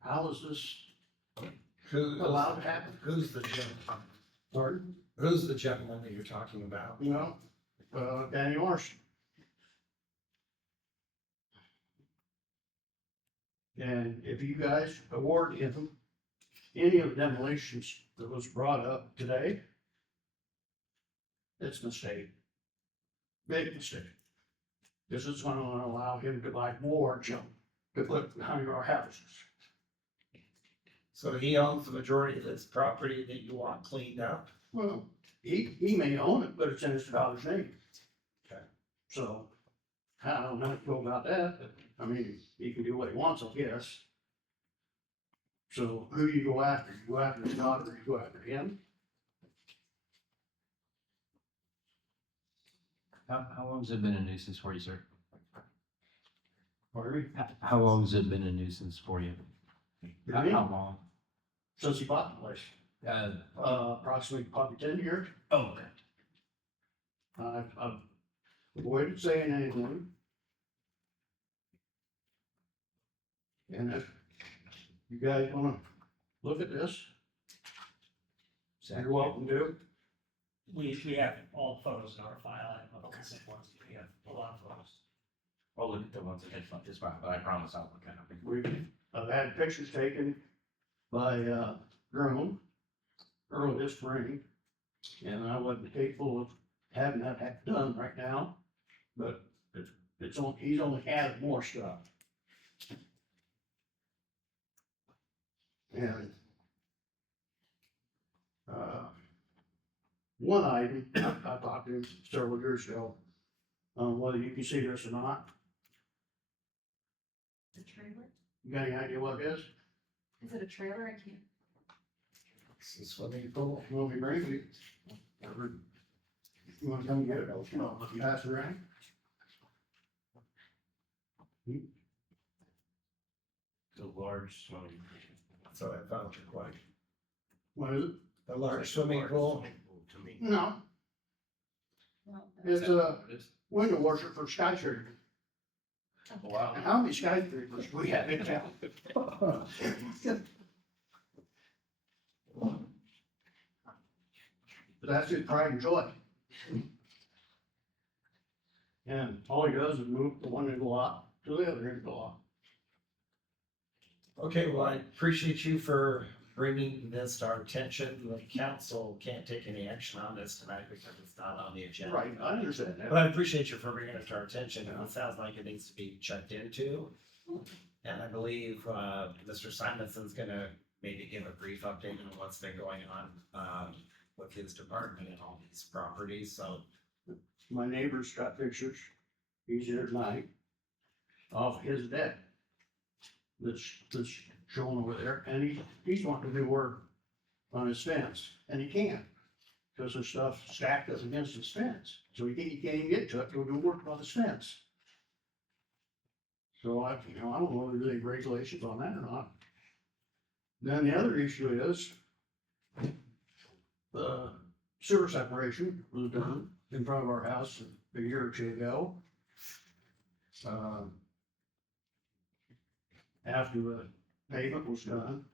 how is this allowed to happen? Who's the gentleman? Pardon? Who's the gentleman that you're talking about? Danny Larson. And if you guys award him any of the demolitions that was brought up today, it's a mistake. Big mistake. This is gonna allow him to buy more junk to put behind our houses. So he owns the majority of this property that you want cleaned up? Well, he may own it, but it's in his daughter's name. Okay. So, I don't know how to go about that, but, I mean, he can do what he wants, I guess. So who do you go after? You go after his daughter, or you go after him? How long has it been a nuisance for you, sir? Pardon me? How long has it been a nuisance for you? For me? How long? Since he bought the place, approximately probably 10 years. Oh, okay. I've avoided saying anything. And if you guys wanna look at this, you're welcome to. We have all the photos in our file, I have a consent ones, we have a lot of photos. I'll look at the ones that hit this file, but I promise I'll look at them. I've had pictures taken by, drone early this spring. And I wasn't capable of having that done right now, but he's only added more stuff. And, one item, I talked to him several years ago, on whether you can see this or not. The trailer? You got any idea what it is? Is it a trailer? I can't. This is swimming pool. You want me to bring it? You wanna come get it? I'll pass it around. It's a large swimming. So I found it quite. What is it? A large swimming pool. To me. No, No, it's a window washer for skyscraper. Wow. How many skyscrapers we have in town? But that's his pride and joy. And all he does is move the one end of the lot to the other end of the lot. Okay, well, I appreciate you for bringing this to our attention. The council can't take any action on this tonight because it's not on the agenda. Right, I understand that. But I appreciate you for bringing it to our attention, and it sounds like it needs to be checked into. And I believe, Mr. Simonson's gonna maybe give a brief update on what's been going on, with his department and all these properties, so. My neighbor's got pictures, he's here tonight, of his deck. That's shown over there, and he's wanting to do work on his fence, and he can't. Cause there's stuff stacked up against his fence, so he can't even get to it, to do work on his fence. So I don't know if there's any regulations on that or not. Then the other issue is the sewer separation was done in front of our house a year or two ago. After the pavement was done,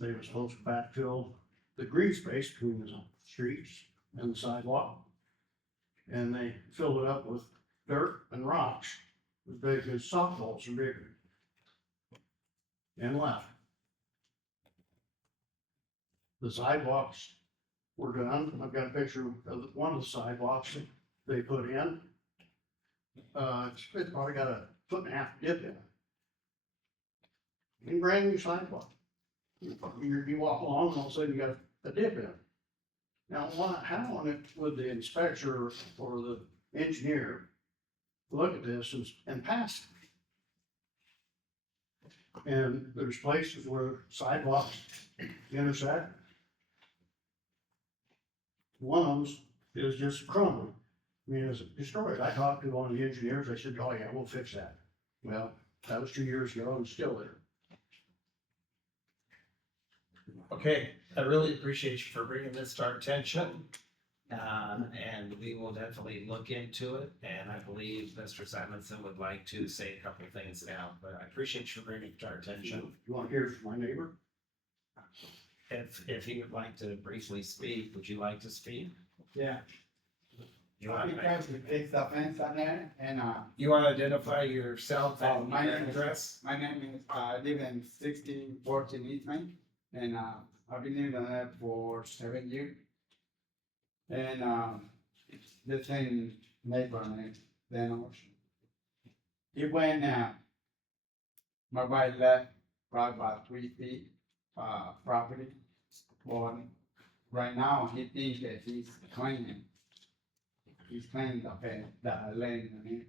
they were supposed to backfill the green space between the streets and the sidewalk. And they filled it up with dirt and rocks, as big as softballs or bigger. And left. The sidewalks were done. I've got a picture of one of the sidewalks that they put in. It's probably got a 1.5 dip in it. And brand new sidewalk. You walk along and all of a sudden you got a dip in it. Now, how on it would the inspector or the engineer look at this and pass it? And there's places where sidewalks intersect. One of them is just crumbling. I mean, it's destroyed. I talked to one of the engineers, I said, oh yeah, we'll fix that. Well, that was 2 years ago and still there. Okay, I really appreciate you for bringing this to our attention. And we will definitely look into it, and I believe Mr. Simonson would like to say a couple things now, but I appreciate you bringing it to our attention. You want to hear from my neighbor? If he would like to briefly speak, would you like to speak? Yeah, You want to, because we fixed the fence on there and, you want to identify yourself Oh, and my your name is- address? my name is, I live in 1614 Eastman, and, I've been living there for 7 years. And, the same neighborhood, then it went, my wife left probably about 3 feet, property. But right now, he thinks that he's cleaning. He's cleaning the fence, the lane, I mean.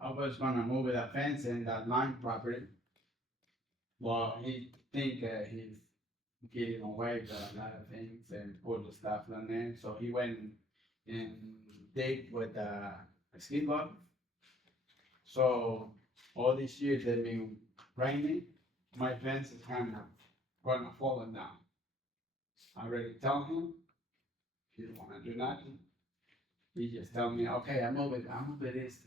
I was gonna move the fence in that line property. Well, he think he's getting away with a lot of things and put the stuff in there, so he went and dig with a skid block. So all these years they've been raining, my fence is kind of gonna fall down. I already tell him, he don't wanna do nothing. He just tell me, okay, I'll move it this,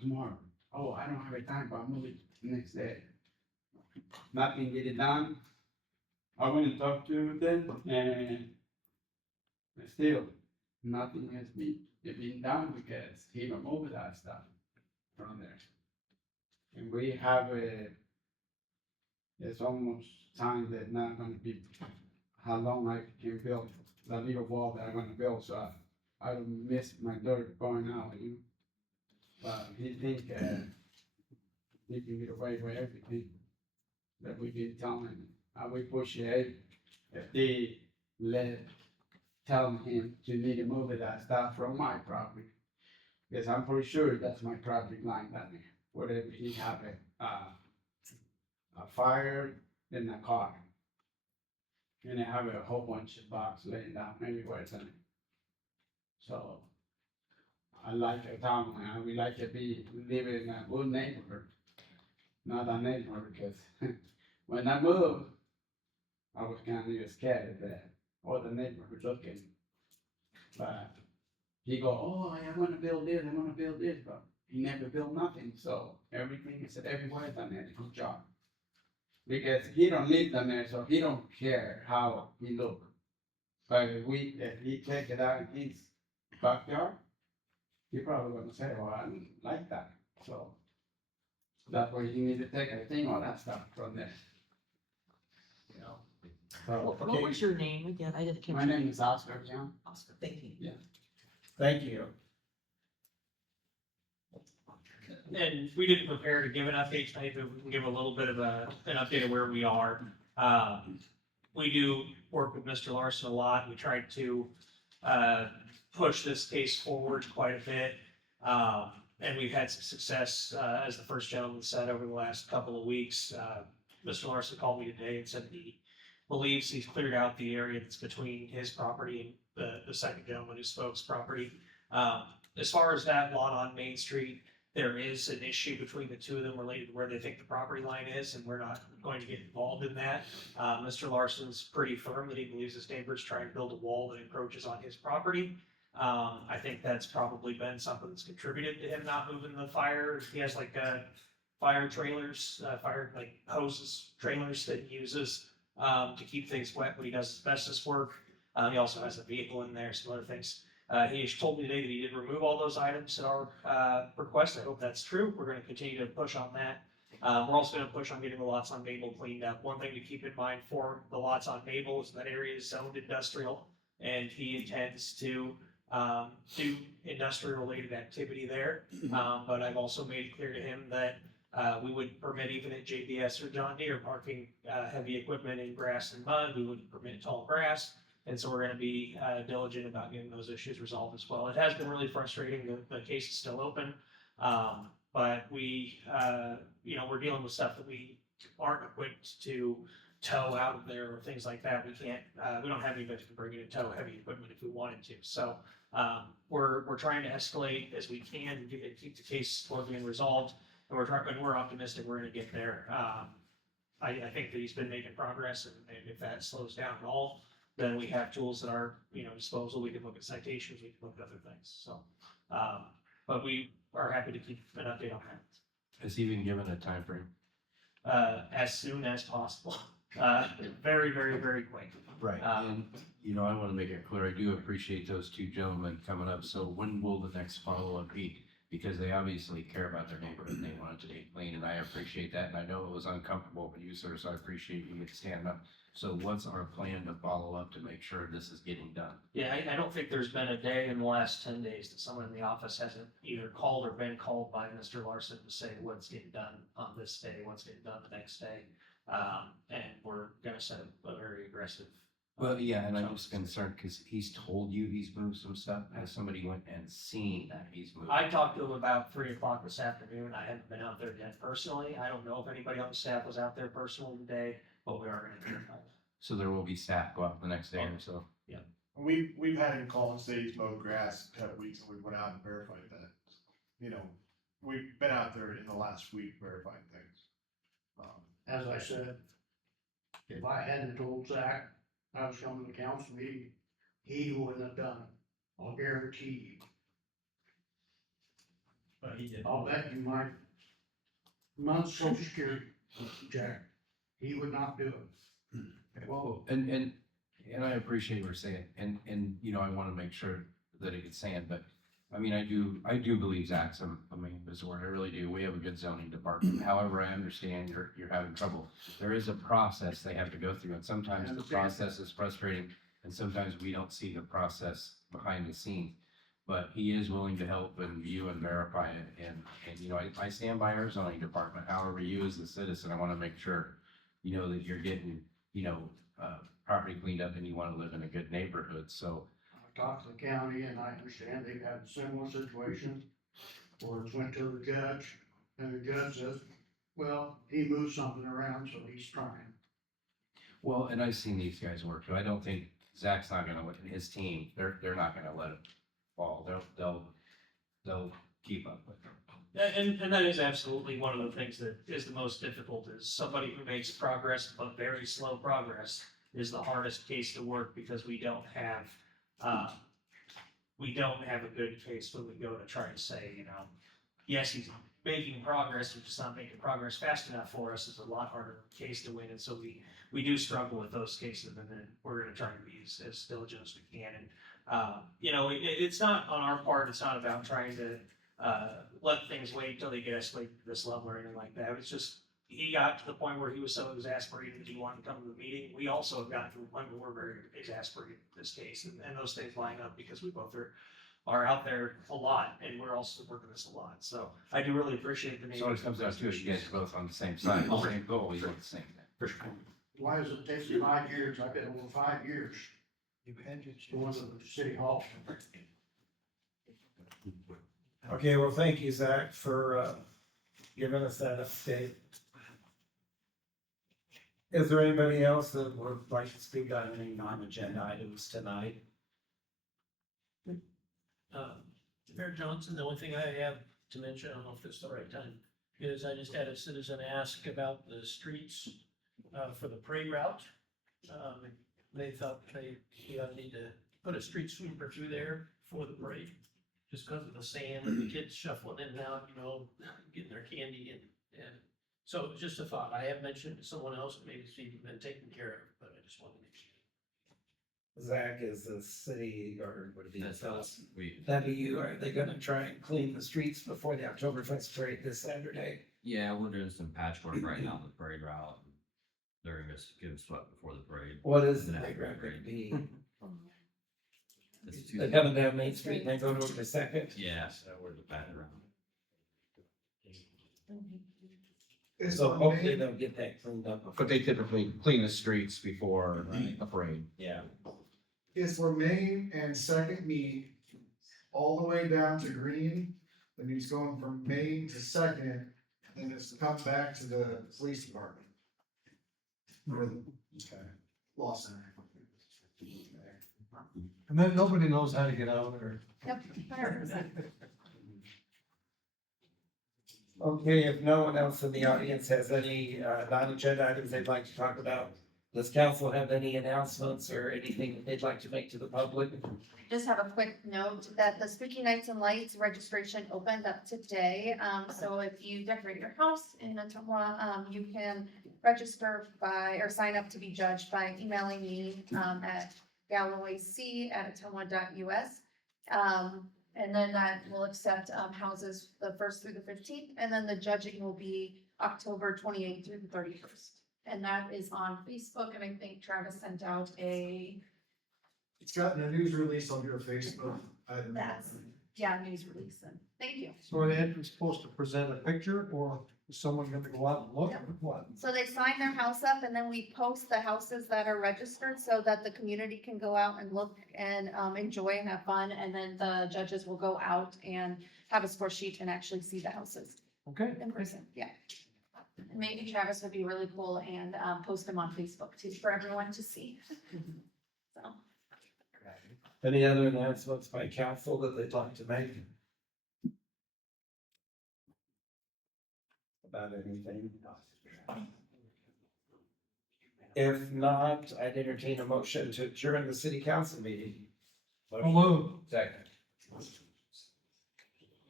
tomorrow. Oh, I don't have a time, but I'll move it next day. Nothing get it done. I went and talked to them and still, nothing has been done because he removed that stuff from there. And we have it's almost time that not gonna be, how long I can build the little wall that I'm gonna build, so I don't miss my dirt going out, you know? But he think, he can get away with everything that we been telling him. We push it, if they tell him to need to move that stuff from my property. Because I'm pretty sure that's my property line down there, whatever he have a fire in the car. And I have a whole bunch of box laying down everywhere it's in it. So, I like a town, and we like to be living in a good neighborhood. Not a neighborhood, because when I moved, I was kind of scared that all the neighborhood looking. But he go, oh, I want to build this, I want to build this, but he never built nothing, so everything is everywhere done there, good job. Because he don't live down there, so he don't care how he look. But if he take it out in his backyard, he probably gonna say, well, I don't like that, so. That's why you need to take a thing, all that stuff from there. You know? So, What was your name again? I didn't catch. my name is Oscar Young. Oscar, thank you. Thank you. and we didn't prepare to give an update tonight, but we can give a little bit of an update of where we are. We do work with Mr. Larson a lot. We tried to push this case forward quite a bit. And we've had some success, as the first gentleman said, over the last couple of weeks. Mr. Larson called me today and said he believes he's cleared out the area that's between his property and the second gentleman who spoke's property. As far as that lot on Main Street, there is an issue between the two of them related to where they think the property line is, and we're not going to get involved in that. Mr. Larson's pretty firm that he believes his neighbor's trying to build a wall that encroaches on his property. I think that's probably been something that's contributed to him not moving the fire. He has like fire trailers, fire like hoses, trailers that he uses to keep things wet when he does asbestos work. He also has a vehicle in there, some other things. He told me today that he did remove all those items at our request. I hope that's true. We're going to continue to push on that. We're also going to push on getting the lots on Maple cleaned up. One thing to keep in mind for the lots on Maple is that area is zoned industrial, and he intends to do industrial related activity there. But I've also made it clear to him that we wouldn't permit, even at JBS or John Deere, parking heavy equipment in grass and mud. We wouldn't permit tall grass. And so we're going to be diligent about getting those issues resolved as well. It has been really frustrating. The case is still open. But we, we're dealing with stuff that we aren't equipped to tow out of there or things like that. We can't, we don't have anybody to bring in and tow heavy equipment if we wanted to. So we're trying to escalate as we can and keep the case slow being resolved. And we're optimistic we're going to get there. I think that he's been making progress, and if that slows down at all, then we have tools at our disposal. We can look at citations, we can look at other things. So, but we are happy to keep an update on that. Has he been given a time frame? As soon as possible. Very, very, very quick. Right, and, I want to make it clear, I do appreciate those two gentlemen coming up, so when will the next follow-up be? Because they obviously care about their neighborhood, and they want it to be clean, and I appreciate that, and I know it was uncomfortable for you, sir, so I appreciate you standing up. So what's our plan to follow up to make sure this is getting done? Yeah, I don't think there's been a day in the last 10 days that someone in the office hasn't either called or been called by Mr. Larson to say what's getting done on this day, what's getting done the next day. And we're gonna set a very aggressive. Well, yeah, and I'm just concerned because he's told you he's moved some stuff. Has somebody went and seen that he's moved? I talked to him about 3 o'clock this afternoon. I haven't been out there yet personally. I don't know if anybody on the staff was out there personally today, but we are gonna verify. So there will be staff go out the next day or so. Yeah. We've had him call and say he's mowed grass, cut weeds, and we went out and verified that. We've been out there in the last week verifying things. As I said, if I hadn't told Zach I was coming to the council meeting, he wouldn't have done it. I'll guarantee you. But he did. I'll bet you my month's social security, Jack, he would not do it. Well, and I appreciate what you're saying, and I want to make sure that it gets sand, but I mean, I do believe Zach's a main resort. I really do. We have a good zoning department. However, I understand you're having trouble. There is a process they have to go through, and sometimes the process is frustrating, and sometimes we don't see the process behind the scenes. But he is willing to help and view and verify it, and I stand by our zoning department. However, you as the citizen, I want to make sure that you're getting property cleaned up and you want to live in a good neighborhood. So. I talked to the county and I understand they've had a similar situation where it's went to the judge and the judge says, well, he moved something around, so he's trying. Well, and I've seen these guys work, but I don't think Zach's not gonna let his team, they're not gonna let it fall. They'll keep up with it. And that is absolutely one of the things that is the most difficult is somebody who makes progress, but very slow progress is the hardest case to work because we don't have a good case when we go to try to say, yes, he's making progress, he's just not making progress fast enough for us. It's a lot harder case to win. And so we do struggle with those cases, and then we're going to try to be as diligent as we can. And, it's not on our part. It's not about trying to let things wait until they get escalated to this level or anything like that. It's just, he got to the point where he was so exasperated that he wanted to come to the meeting. We also have gotten to the point where we're very exasperated with this case, and those things line up because we both are are out there a lot, and we're also working this a lot. So I do really appreciate the. So it comes down to it, you guys are both on the same side, the same goal, you want the same thing. For sure. Why does it take you 5 years? I've been over 5 years. Going to the city hall. Okay, well, thank you, Zach, for, giving us that update. Is there anybody else that would like to speak on any non-agenda items tonight? Mayor Johnson, the only thing I have to mention, I don't know if it's the right time, is I just had a citizen ask about the streets, for the parade route. They thought they, need to put a street sweeper through there for the parade, just because of the sand and the kids shuffling in and out, getting their candy and so it was just a thought. I have mentioned it to someone else, maybe it's even been taken care of, but I just wanted to make sure. Zach, is the city, or would it be? That's us. WU, are they gonna try and clean the streets before the Oktoberfest parade this Saturday? Yeah, we're doing some patchwork right now on the parade route. They're gonna get them swept before the parade. What is the And parade after route gonna be? It's They're coming down Main Street and then go to the second? Yeah, so we're the background. So hopefully they'll get that cleaned up. before- But they typically clean the streets before a parade. Yeah. Is where Main and Second meet all the way down to Green. That means going from Main to Second, and it's come back to the police department. Or the law center. And then nobody knows how to get out there. Yep, 100%. Okay, if no one else in the audience has any non-agenda items they'd like to talk about, does council have any announcements or anything that they'd like to make to the public? Just have a quick note that the Spooky Nights and Lights registration opened up today. So if you decorate your house in Ottumwa, you can register by, or sign up to be judged by emailing me, at gallowayc@ottumwa.us. And then that will accept, houses the 1st through the 15th, and then the judging will be October 28th through the 31st. And that is on Facebook, and I think Travis sent out It's gotten a news release on your Facebook. news release, and thank you. So are the entrance supposed to present a picture, or is someone gonna go out and look at what? So they sign their house up, and then we post the houses that are registered so that the community can go out and look and enjoy and have fun. And then the judges will go out and have a score sheet and actually see the houses Okay. in person. Yeah. And maybe Travis would be really cool and post them on Facebook too for everyone to see. So. Any other announcements by council that they'd like to make? About anything? If not, I'd entertain a motion to adjourn the city council meeting. Hello. Second.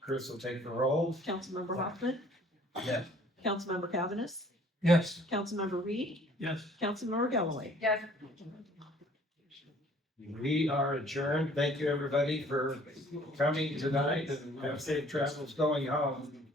Chris will take the roll. Councilmember Hoffman, Yes. Councilmember Cavanagh, Yes. Councilmember Reed, Yes. Councilmember Galloway. Yeah. We are adjourned. Thank you, everybody, for coming tonight and have safe travels going home.